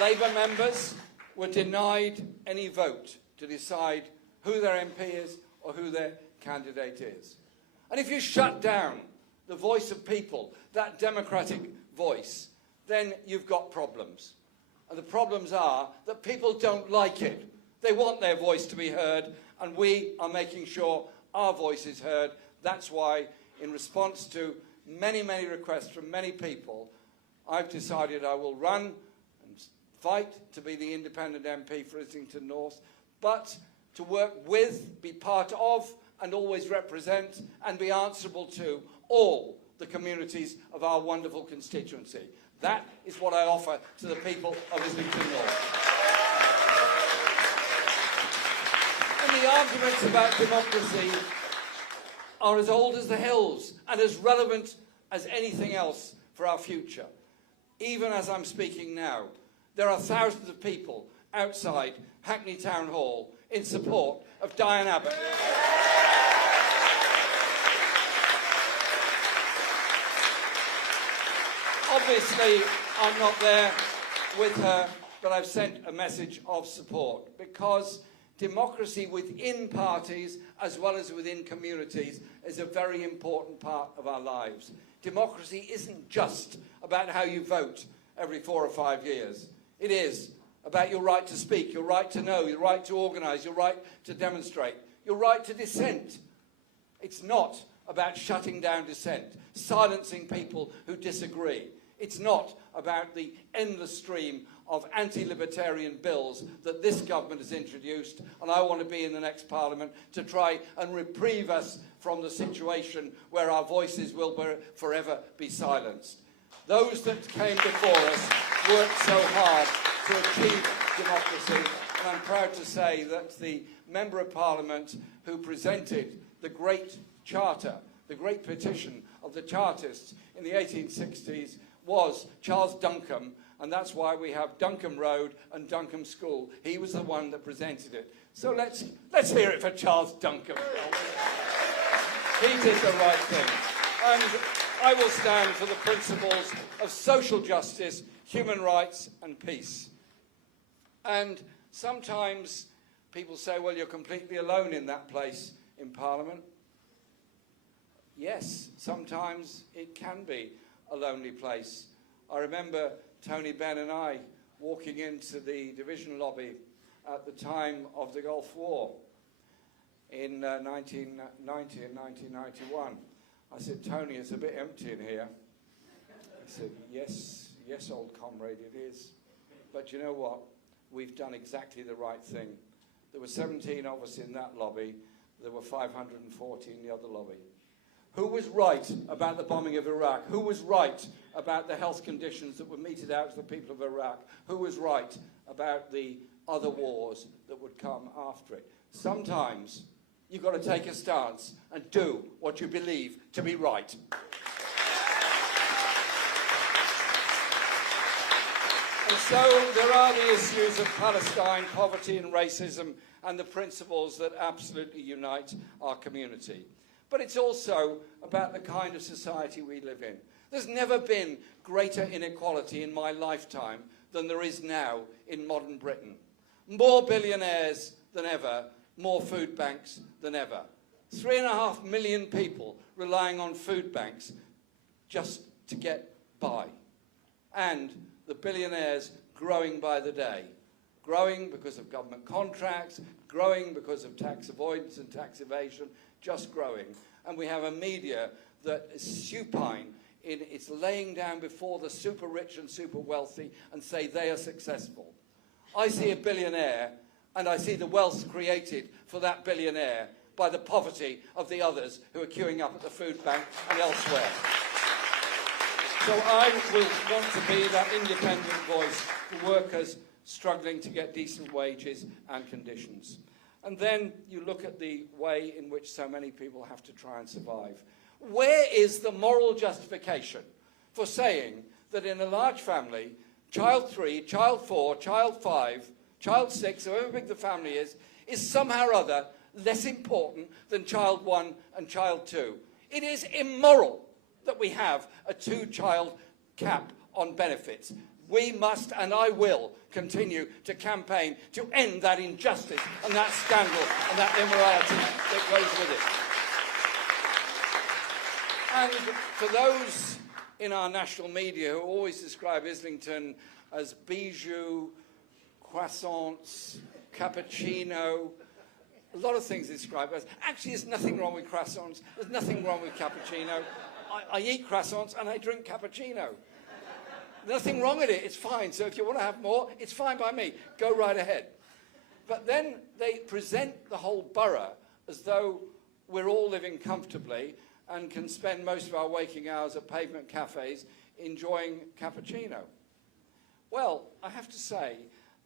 Labour members were denied any vote to decide who their MP is or who their candidate is. And if you shut down the voice of people, that democratic voice, then you've got problems. And the problems are that people don't like it. They want their voice to be heard, and we are making sure our voice is heard. That's why, in response to many, many requests from many people, I've decided I will run and fight to be the independent MP for Islington North, but to work with, be part of, and always represent and be answerable to all the communities of our wonderful constituency. That is what I offer to the people of Islington North. And the arguments about democracy are as old as the hills and as relevant as anything else for our future. Even as I'm speaking now, there are thousands of people outside Hackney Town Hall in support of Diane Abbott. Obviously, I'm not there with her, but I've sent a message of support, because democracy within parties as well as within communities is a very important part of our lives. Democracy isn't just about how you vote every 4 or 5 years. It is about your right to speak, your right to know, your right to organise, your right to demonstrate, your right to dissent. It's not about shutting down dissent, silencing people who disagree. It's not about the endless stream of anti-libertarian bills that this government has introduced, and I want to be in the next Parliament to try and reprieve us from the situation where our voices will forever be silenced. Those that came before us worked so hard to achieve democracy, And I'm proud to say that the Member of Parliament who presented the great charter, the great petition of the Chartists in the 1860s was Charles Duncombe, and that's why we have Duncombe Road and Duncombe School. He was the one that presented it. So let's hear it for Charles Duncombe. He did the right thing. And I will stand for the principles of social justice, human rights and peace. And sometimes people say, well, you're completely alone in that place in Parliament. Yes, sometimes it can be a lonely place. I remember Tony Benn and I walking into the division lobby at the time of the Gulf War in 1990 and 1991. I said, Tony, it's a bit empty in here. He said, yes, old comrade, it is. But you know what? We've done exactly the right thing. There were 17 of us in that lobby. There were 540 in the other lobby. Who was right about the bombing of Iraq? Who was right about the health conditions that were meted out to the people of Iraq? Who was right about the other wars that would come after it? Sometimes you've got to take a stance and do what you believe to be right. And so there are the issues of Palestine, poverty and racism, and the principles that absolutely unite our community. But it's also about the kind of society we live in. There's never been greater inequality in my lifetime than there is now in modern Britain. More billionaires than ever, more food banks than ever. 3.5 million people relying on food banks just to get by. And the billionaires growing by the day. Growing because of government contracts, growing because of tax avoidance and tax evasion, just growing. And we have a media that is supine in its laying down before the super rich and super wealthy and say they are successful. I see a billionaire and I see the wealth created for that billionaire by the poverty of the others who are queuing up at the food bank and elsewhere. So I will want to be that independent voice for workers struggling to get decent wages and conditions. And then you look at the way in which so many people have to try and survive. Where is the moral justification for saying that in a large family, child 3, child 4, child 5, child 6, however big the family is somehow or other less important than child 1 and child 2? It is immoral that we have a 2-child cap on benefits. We must, and I will, continue to campaign to end that injustice and that scandal and that immorality that goes with it. And for those in our national media who always describe Islington as bijou, croissants, cappuccino, a lot of things describe us. Actually, there's nothing wrong with croissants. There's nothing wrong with cappuccino. I eat croissants and I drink cappuccino. Nothing wrong with it, it's fine. So if you want to have more, it's fine by me. Go right ahead. But then they present the whole borough as though we're all living comfortably and can spend most of our waking hours at pavement cafes enjoying cappuccino. Well, I have to say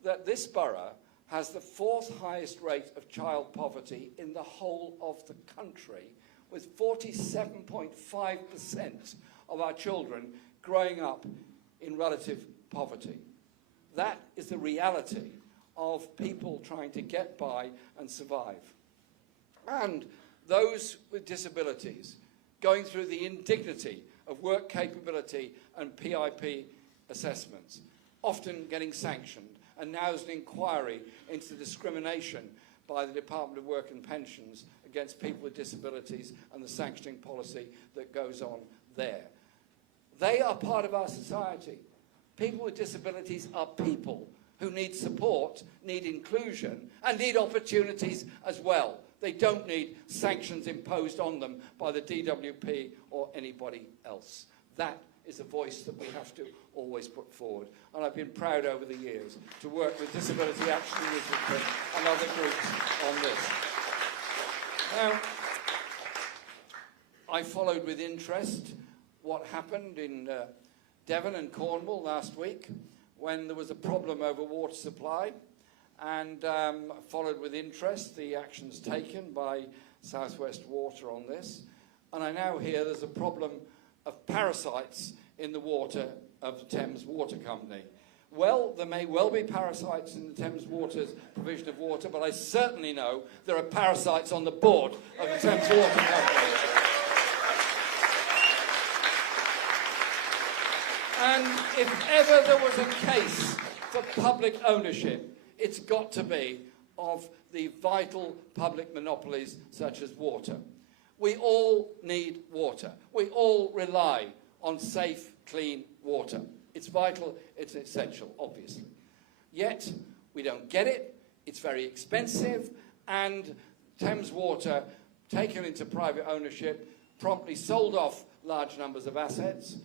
that this borough has the 4th highest rate of child poverty in the whole of the country, with 47.5% of our children growing up in relative poverty. That is the reality of people trying to get by and survive. And those with disabilities going through the indignity of work capability and PIP assessments, often getting sanctioned, and now there's an inquiry into discrimination by the Department of Work and Pensions against people with disabilities and the sanctioning policy that goes on there. They are part of our society. People with disabilities are people who need support, need inclusion, and need opportunities as well. They don't need sanctions imposed on them by the DWP or anybody else. That is a voice that we have to always put forward. And I've been proud over the years to work with Disability Action Islington and other groups on this. Now, I followed with interest what happened in Devon and Cornwall last week when there was a problem over water supply. and followed with interest the actions taken by South West Water on this. And I now hear there's a problem of parasites in the water of the Thames Water Company. Well, there may well be parasites in the Thames Water's provision of water, but I certainly know there are parasites on the board of the Thames Water Company. And if ever there was a case for public ownership, it's got to be of the vital public monopolies such as water. We all need water. We all rely on safe, clean water. It's vital, it's essential, obviously. Yet, we don't get it, it's very expensive, and Thames Water, taken into private ownership, promptly sold off large numbers of assets,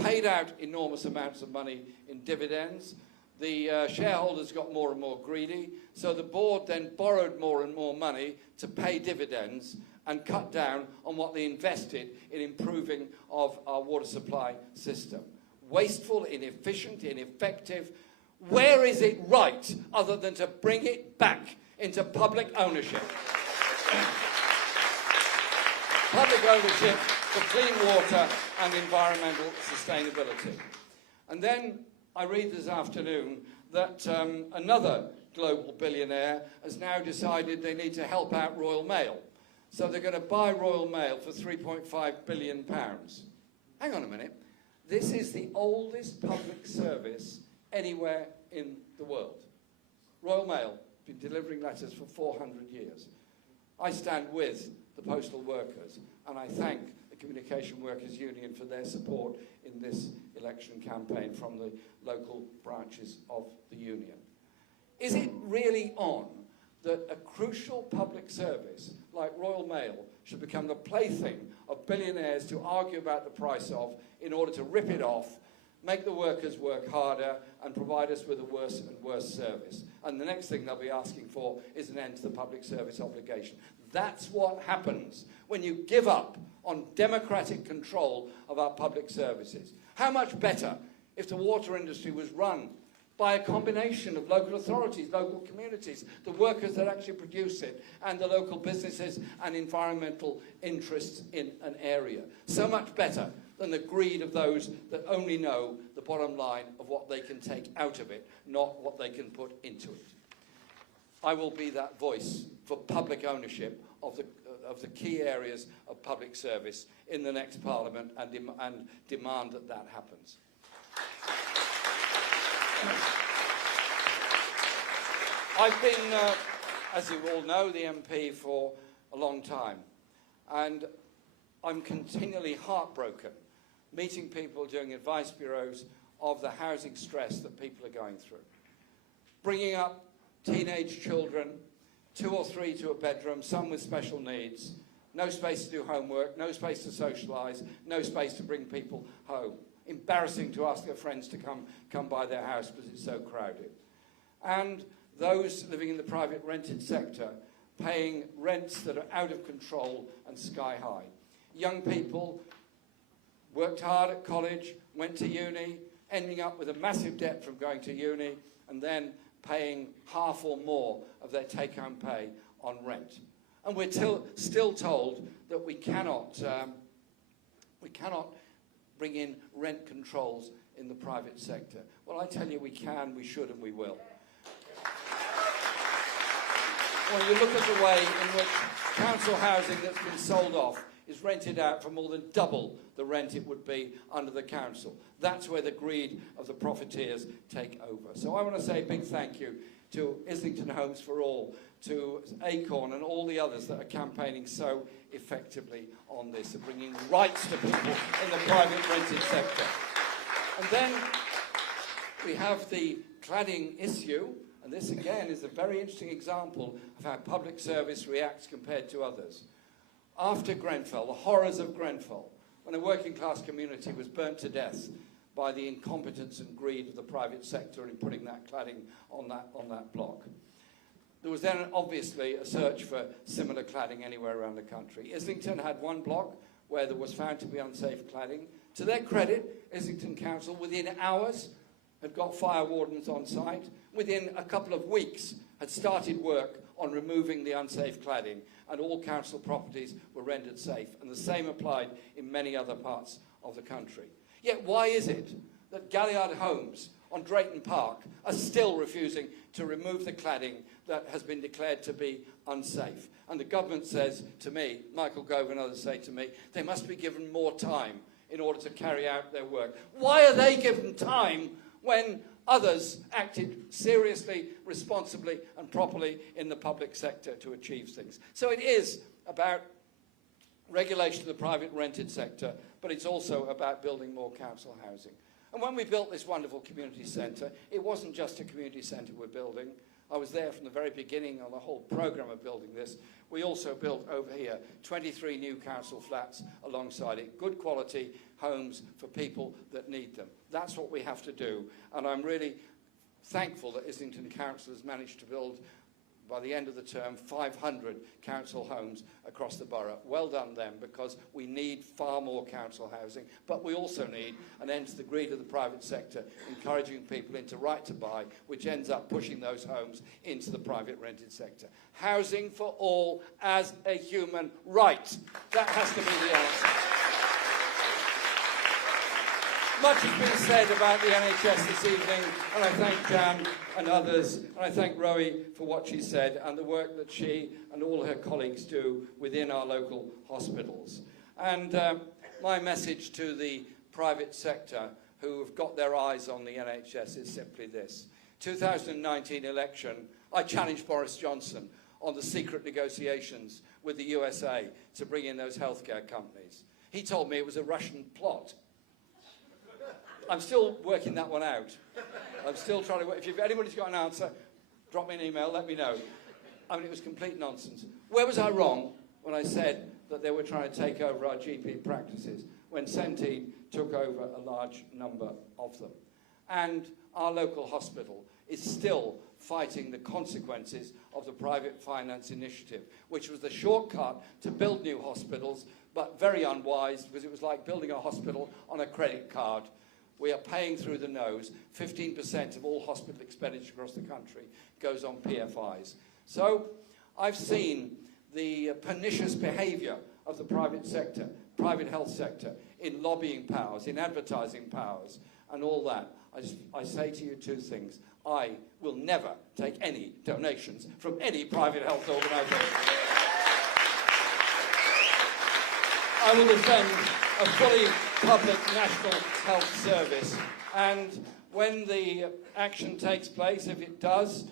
paid out enormous amounts of money in dividends. The shareholders got more and more greedy, so the board then borrowed more and more money to pay dividends and cut down on what they invested in improving of our water supply system. Wasteful, inefficient, ineffective. Where is it right other than to bring it back into public ownership? Public ownership for clean water and environmental sustainability. And then I read this afternoon that another global billionaire has now decided they need to help out Royal Mail. So they're going to buy Royal Mail for £3.5 billion. Hang on a minute. This is the oldest public service anywhere in the world. Royal Mail has been delivering letters for 400 years. I stand with the postal workers, and I thank the Communication Workers Union for their support in this election campaign from the local branches of the union. Is it really on that a crucial public service like Royal Mail should become the plaything of billionaires to argue about the price of in order to rip it off, make the workers work harder and provide us with a worse and worse service? And the next thing they'll be asking for is an end to the public service obligation. That's what happens when you give up on democratic control of our public services. How much better if the water industry was run by a combination of local authorities, local communities, the workers that actually produce it, and the local businesses and environmental interests in an area. So much better than the greed of those that only know the bottom line of what they can take out of it, not what they can put into it. I will be that voice for public ownership of the key areas of public service in the next Parliament and demand that that happens. I've been, as you all know, the MP for a long time, and I'm continually heartbroken meeting people doing advice bureaus of the housing stress that people are going through. Bringing up teenage children, 2 or 3 to a bedroom, some with special needs, no space to do homework, no space to socialise, no space to bring people home. Embarrassing to ask their friends to come by their house because it's so crowded. And those living in the private rented sector paying rents that are out of control and sky high. Young people worked hard at college, went to uni, ending up with a massive debt from going to uni, and then paying half or more of their take-home pay on rent. And we're still told that we cannot bring in rent controls in the private sector. Well, I tell you, we can, we should, and we will. When you look at the way in which council housing that's been sold off is rented out for more than double the rent it would be under the council. That's where the greed of the profiteers take over. So I want to say a big thank you to Islington Homes for All, to Acorn and all the others that are campaigning so effectively on this and bringing rights to people in the private rented sector. And then we have the cladding issue, and this again is a very interesting example of how public service reacts compared to others. After Grenfell, the horrors of Grenfell, when a working class community was burnt to death by the incompetence and greed of the private sector in putting that cladding on that block. There was then obviously a search for similar cladding anywhere around the country. Islington had one block where there was found to be unsafe cladding. To their credit, Islington Council within hours had got fire wardens on site. Within a couple of weeks, had started work on removing the unsafe cladding, and all council properties were rendered safe, and the same applied in many other parts of the country. Yet why is it that Galliard homes on Drayton Park are still refusing to remove the cladding that has been declared to be unsafe? And the government says to me, Michael Gove and others say to me, they must be given more time in order to carry out their work. Why are they given time when others acted seriously, responsibly and properly in the public sector to achieve things? So it is about regulation of the private rented sector, but it's also about building more council housing. And when we built this wonderful community centre, it wasn't just a community centre we're building. I was there from the very beginning on the whole programme of building this. We also built over here 23 new council flats alongside it, good quality homes for people that need them. That's what we have to do. And I'm really thankful that Islington Council has managed to build, by the end of the term, 500 council homes across the borough. Well done them, because we need far more council housing, but we also need an end to the greed of the private sector, encouraging people into right to buy, which ends up pushing those homes into the private rented sector. Housing for all as a human right. That has to be the answer. Much has been said about the NHS this evening, and I thank Jan and others, and I thank Rowie for what she said and the work that she and all her colleagues do within our local hospitals. And my message to the private sector who have got their eyes on the NHS is simply this. 2019 election, I challenged Boris Johnson on the secret negotiations with the USA to bring in those healthcare companies. He told me it was a Russian plot. I'm still working that one out. I'm still trying to work. If anybody's got an answer, drop me an email, let me know. I mean, it was complete nonsense. Where was I wrong when I said that they were trying to take over our GP practices, when Centene took over a large number of them? And our local hospital is still fighting the consequences of the private finance initiative, which was the shortcut to build new hospitals, but very unwise, because it was like building a hospital on a credit card. We are paying through the nose. 15% of all hospital expenditure across the country goes on PFIs. So I've seen the pernicious behaviour of the private sector, private health sector, in lobbying powers, in advertising powers, and all that. I say to you two things. I will never take any donations from any private health organisation. I will defend a fully public national health service, and when the action takes place, if it does,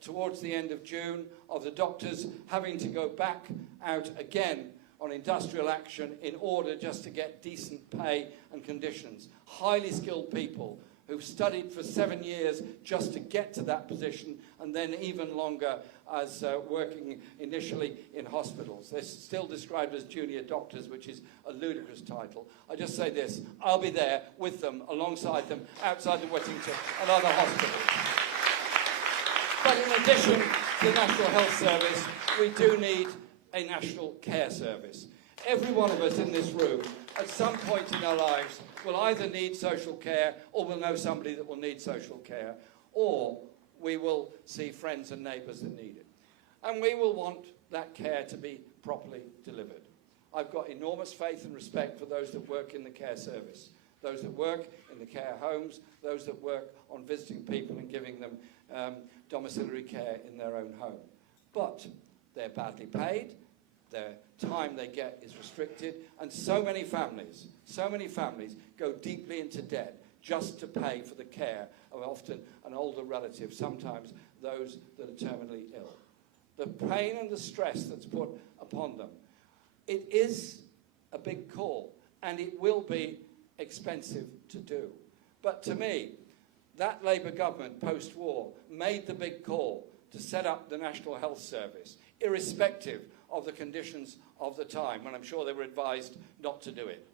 towards the end of June, of the doctors having to go back out again on industrial action in order just to get decent pay and conditions. Highly skilled people who've studied for 7 years just to get to that position, and then even longer as working initially in hospitals. They're still described as junior doctors, which is a ludicrous title. I just say this, I'll be there with them, alongside them, outside the Whittington and other hospitals. But in addition to the National Health Service, we do need a National Care Service. Every one of us in this room, at some point in our lives, will either need social care, or will know somebody that will need social care, or we will see friends and neighbours that need it. And we will want that care to be properly delivered. I've got enormous faith and respect for those that work in the care service, those that work in the care homes, those that work on visiting people and giving them domiciliary care in their own home. But they're badly paid, their time they get is restricted, and so many families go deeply into debt just to pay for the care of often an older relative, sometimes those that are terminally ill. The pain and the stress that's put upon them, it is a big call, and it will be expensive to do. But to me, that Labour government post-war made the big call to set up the National Health Service, irrespective of the conditions of the time, when I'm sure they were advised not to do it.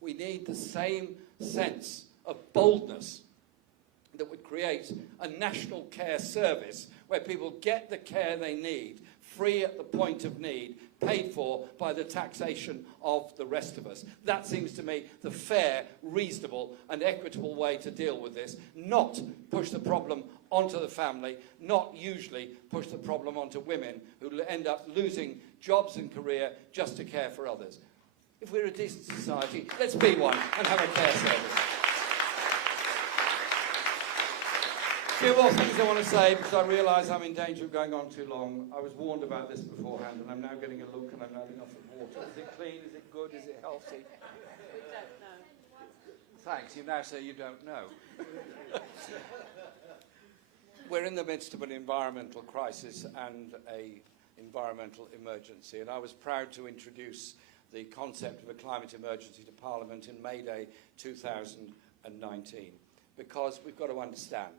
We need the same sense of boldness that would create a national care service where people get the care they need, free at the point of need, paid for by the taxation of the rest of us. That seems to me the fair, reasonable and equitable way to deal with this, not push the problem onto the family, not usually push the problem onto women who end up losing jobs and career just to care for others. If we're a decent society, let's be one and have a care service. A few more things I want to say, because I realise I'm in danger of going on too long. I was warned about this beforehand, and I'm now getting a look, and I'm having off the water. Is it clean? Is it good? Is it healthy? We don't know. Thanks. You now say you don't know. We're in the midst of an environmental crisis and an environmental emergency, and I was proud to introduce the concept of a climate emergency to Parliament in May Day 2019, because we've got to understand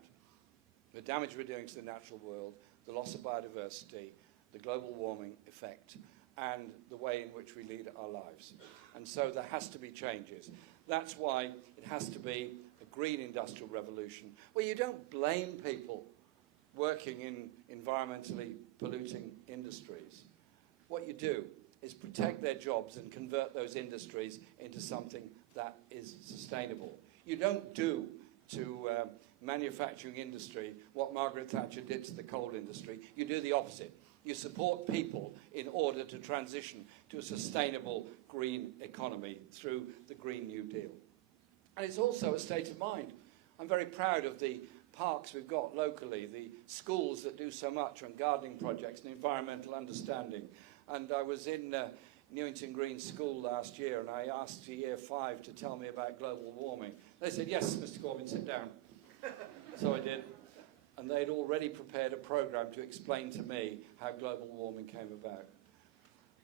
the damage we're doing to the natural world, the loss of biodiversity, the global warming effect, and the way in which we lead our lives. And so there has to be changes. That's why it has to be a green industrial revolution, where you don't blame people working in environmentally polluting industries. What you do is protect their jobs and convert those industries into something that is sustainable. You don't do to manufacturing industry what Margaret Thatcher did to the coal industry. You do the opposite. You support people in order to transition to a sustainable green economy through the Green New Deal. And it's also a state of mind. I'm very proud of the parks we've got locally, the schools that do so much on gardening projects and environmental understanding. And I was in Newington Green School last year, and I asked Year 5 to tell me about global warming. They said, yes, Mr. Corbyn, sit down. So I did. And they'd already prepared a programme to explain to me how global warming came about.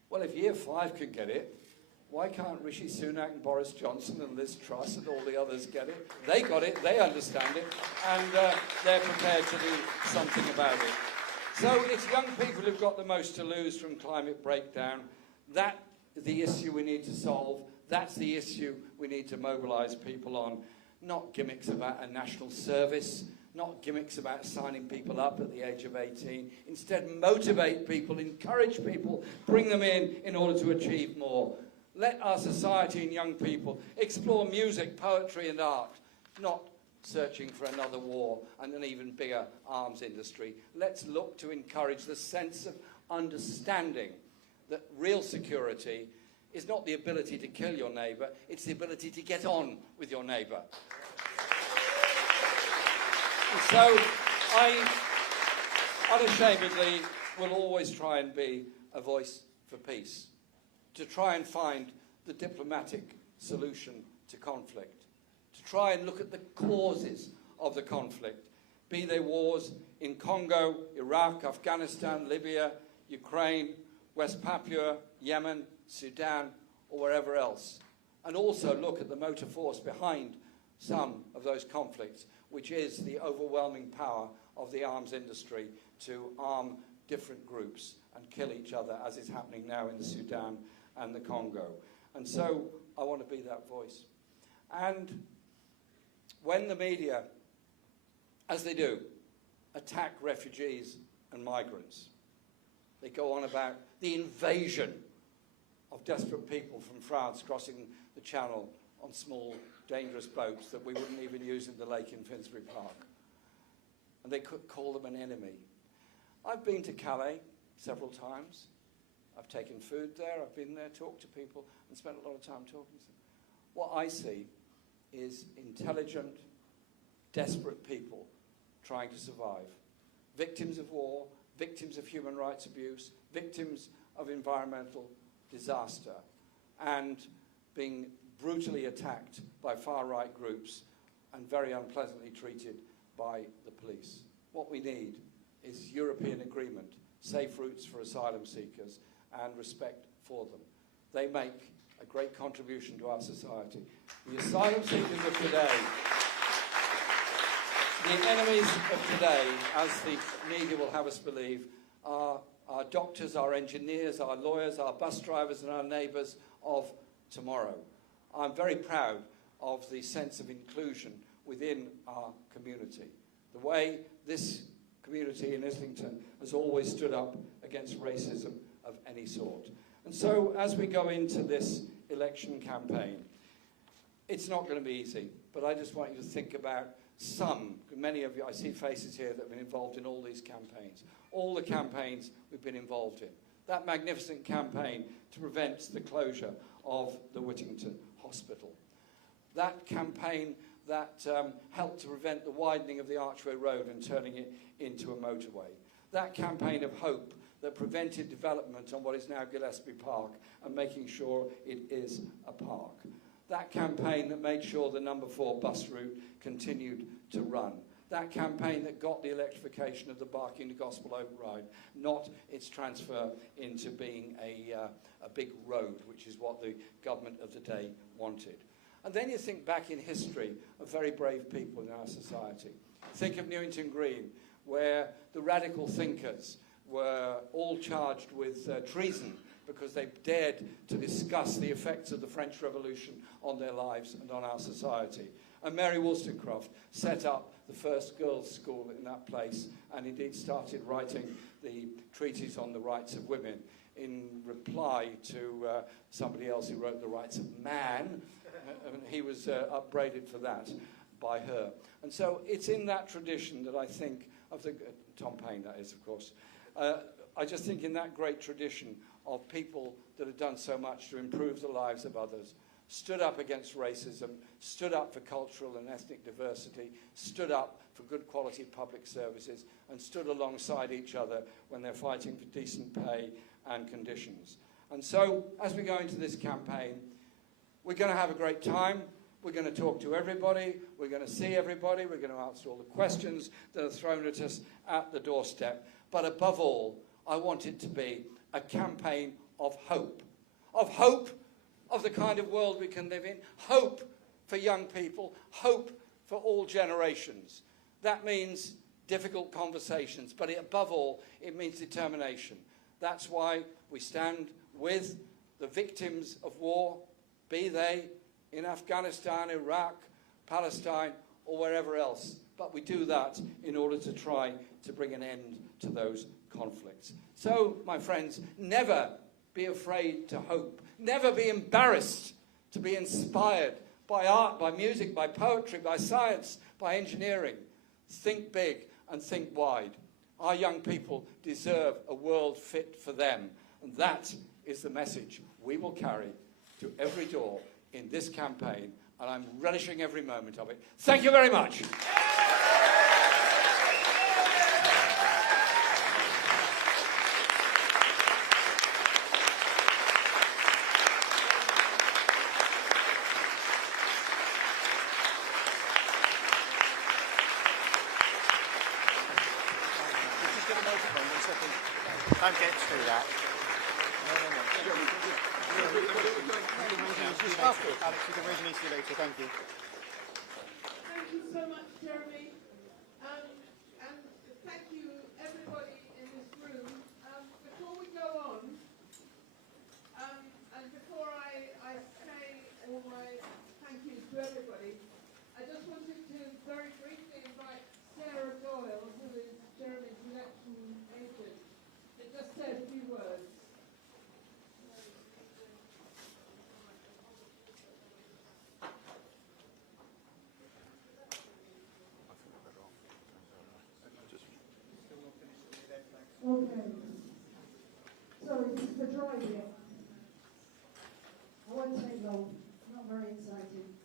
Well, if Year 5 could get it, why can't Rishi Sunak and Boris Johnson and Liz Truss and all the others get it? They got it, they understand it, and they're prepared to do something about it. So it's young people who've got the most to lose from climate breakdown. That's the issue we need to solve. That's the issue we need to mobilise people on. Not gimmicks about a national service, not gimmicks about signing people up at the age of 18. Instead, motivate people, encourage people, bring them in order to achieve more. Let our society and young people explore music, poetry and art, not searching for another war and an even bigger arms industry. Let's look to encourage the sense of understanding that real security is not the ability to kill your neighbour, it's the ability to get on with your neighbour. And so I unashamedly will always try and be a voice for peace, to try and find the diplomatic solution to conflict, to try and look at the causes of the conflict, be they wars in Congo, Iraq, Afghanistan, Libya, Ukraine, West Papua, Yemen, Sudan, or wherever else, and also look at the motor force behind some of those conflicts, which is the overwhelming power of the arms industry to arm different groups and kill each other, as is happening now in the Sudan and the Congo. And so I want to be that voice. And when the media, as they do, attack refugees and migrants, they go on about the invasion of desperate people from France crossing the Channel on small, dangerous boats that we wouldn't even use in the lake in Finsbury Park. And they could call them an enemy. I've been to Calais several times. I've taken food there, I've been there, talked to people, and spent a lot of time talking to them. What I see is intelligent, desperate people trying to survive. Victims of war, victims of human rights abuse, victims of environmental disaster, and being brutally attacked by far-right groups and very unpleasantly treated by the police. What we need is European agreement, safe routes for asylum seekers, and respect for them. They make a great contribution to our society. The asylum seekers of today, the enemies of today, as the media will have us believe, are our doctors, our engineers, our lawyers, our bus drivers and our neighbours of tomorrow. I'm very proud of the sense of inclusion within our community. The way this community in Islington has always stood up against racism of any sort. And so as we go into this election campaign, it's not going to be easy, but I just want you to think about many of you, I see faces here that have been involved in all these campaigns. All the campaigns we've been involved in. That magnificent campaign to prevent the closure of the Whittington Hospital. That campaign that helped to prevent the widening of the Archway Road and turning it into a motorway. That campaign of hope that prevented development on what is now Gillespie Park and making sure it is a park. That campaign that made sure the number 4 bus route continued to run. That campaign that got the electrification of the Barking to Gospel Oak Ride, not its transfer into being a big road, which is what the government of the day wanted. And then you think back in history of very brave people in our society. Think of Newington Green, where the radical thinkers were all charged with treason because they dared to discuss the effects of the French Revolution on their lives and on our society. And Mary Wollstonecraft set up the first girls' school in that place and indeed started writing the treatise on the rights of women in reply to somebody else who wrote the rights of man. And he was upbraided for that by her. And so it's in that tradition that I think of the... Tom Paine, that is, of course. I just think in that great tradition of people that have done so much to improve the lives of others, stood up against racism, stood up for cultural and ethnic diversity, stood up for good quality public services, and stood alongside each other when they're fighting for decent pay and conditions. And so, as we go into this campaign, we're going to have a great time. We're going to talk to everybody. We're going to see everybody. We're going to answer all the questions that are thrown at us at the doorstep. But above all, I want it to be a campaign of hope. Of hope of the kind of world we can live in. Hope for young people. Hope for all generations. That means difficult conversations. But above all, it means determination. That's why we stand with the victims of war, be they in Afghanistan, Iraq, Palestine, or wherever else. But we do that in order to try to bring an end to those conflicts. So, my friends, never be afraid to hope. Never be embarrassed to be inspired by art, by music, by poetry, by science, by engineering. Think big and think wide. Our young people deserve a world fit for them. And that is the message we will carry to every door in this campaign, and I'm relishing every moment of it. Thank you very much. Don't get through that. Alex, you can raise me later, thank you. Thank you so much, Jeremy. And thank you, everybody in this room. Before we go on, and before I say all my thank yous to everybody, I just wanted to very briefly invite Sarah Doyle, who is Jeremy's election agent, to just say a few words. Okay. Sorry, this is the drive here. I won't take long. Not very exciting.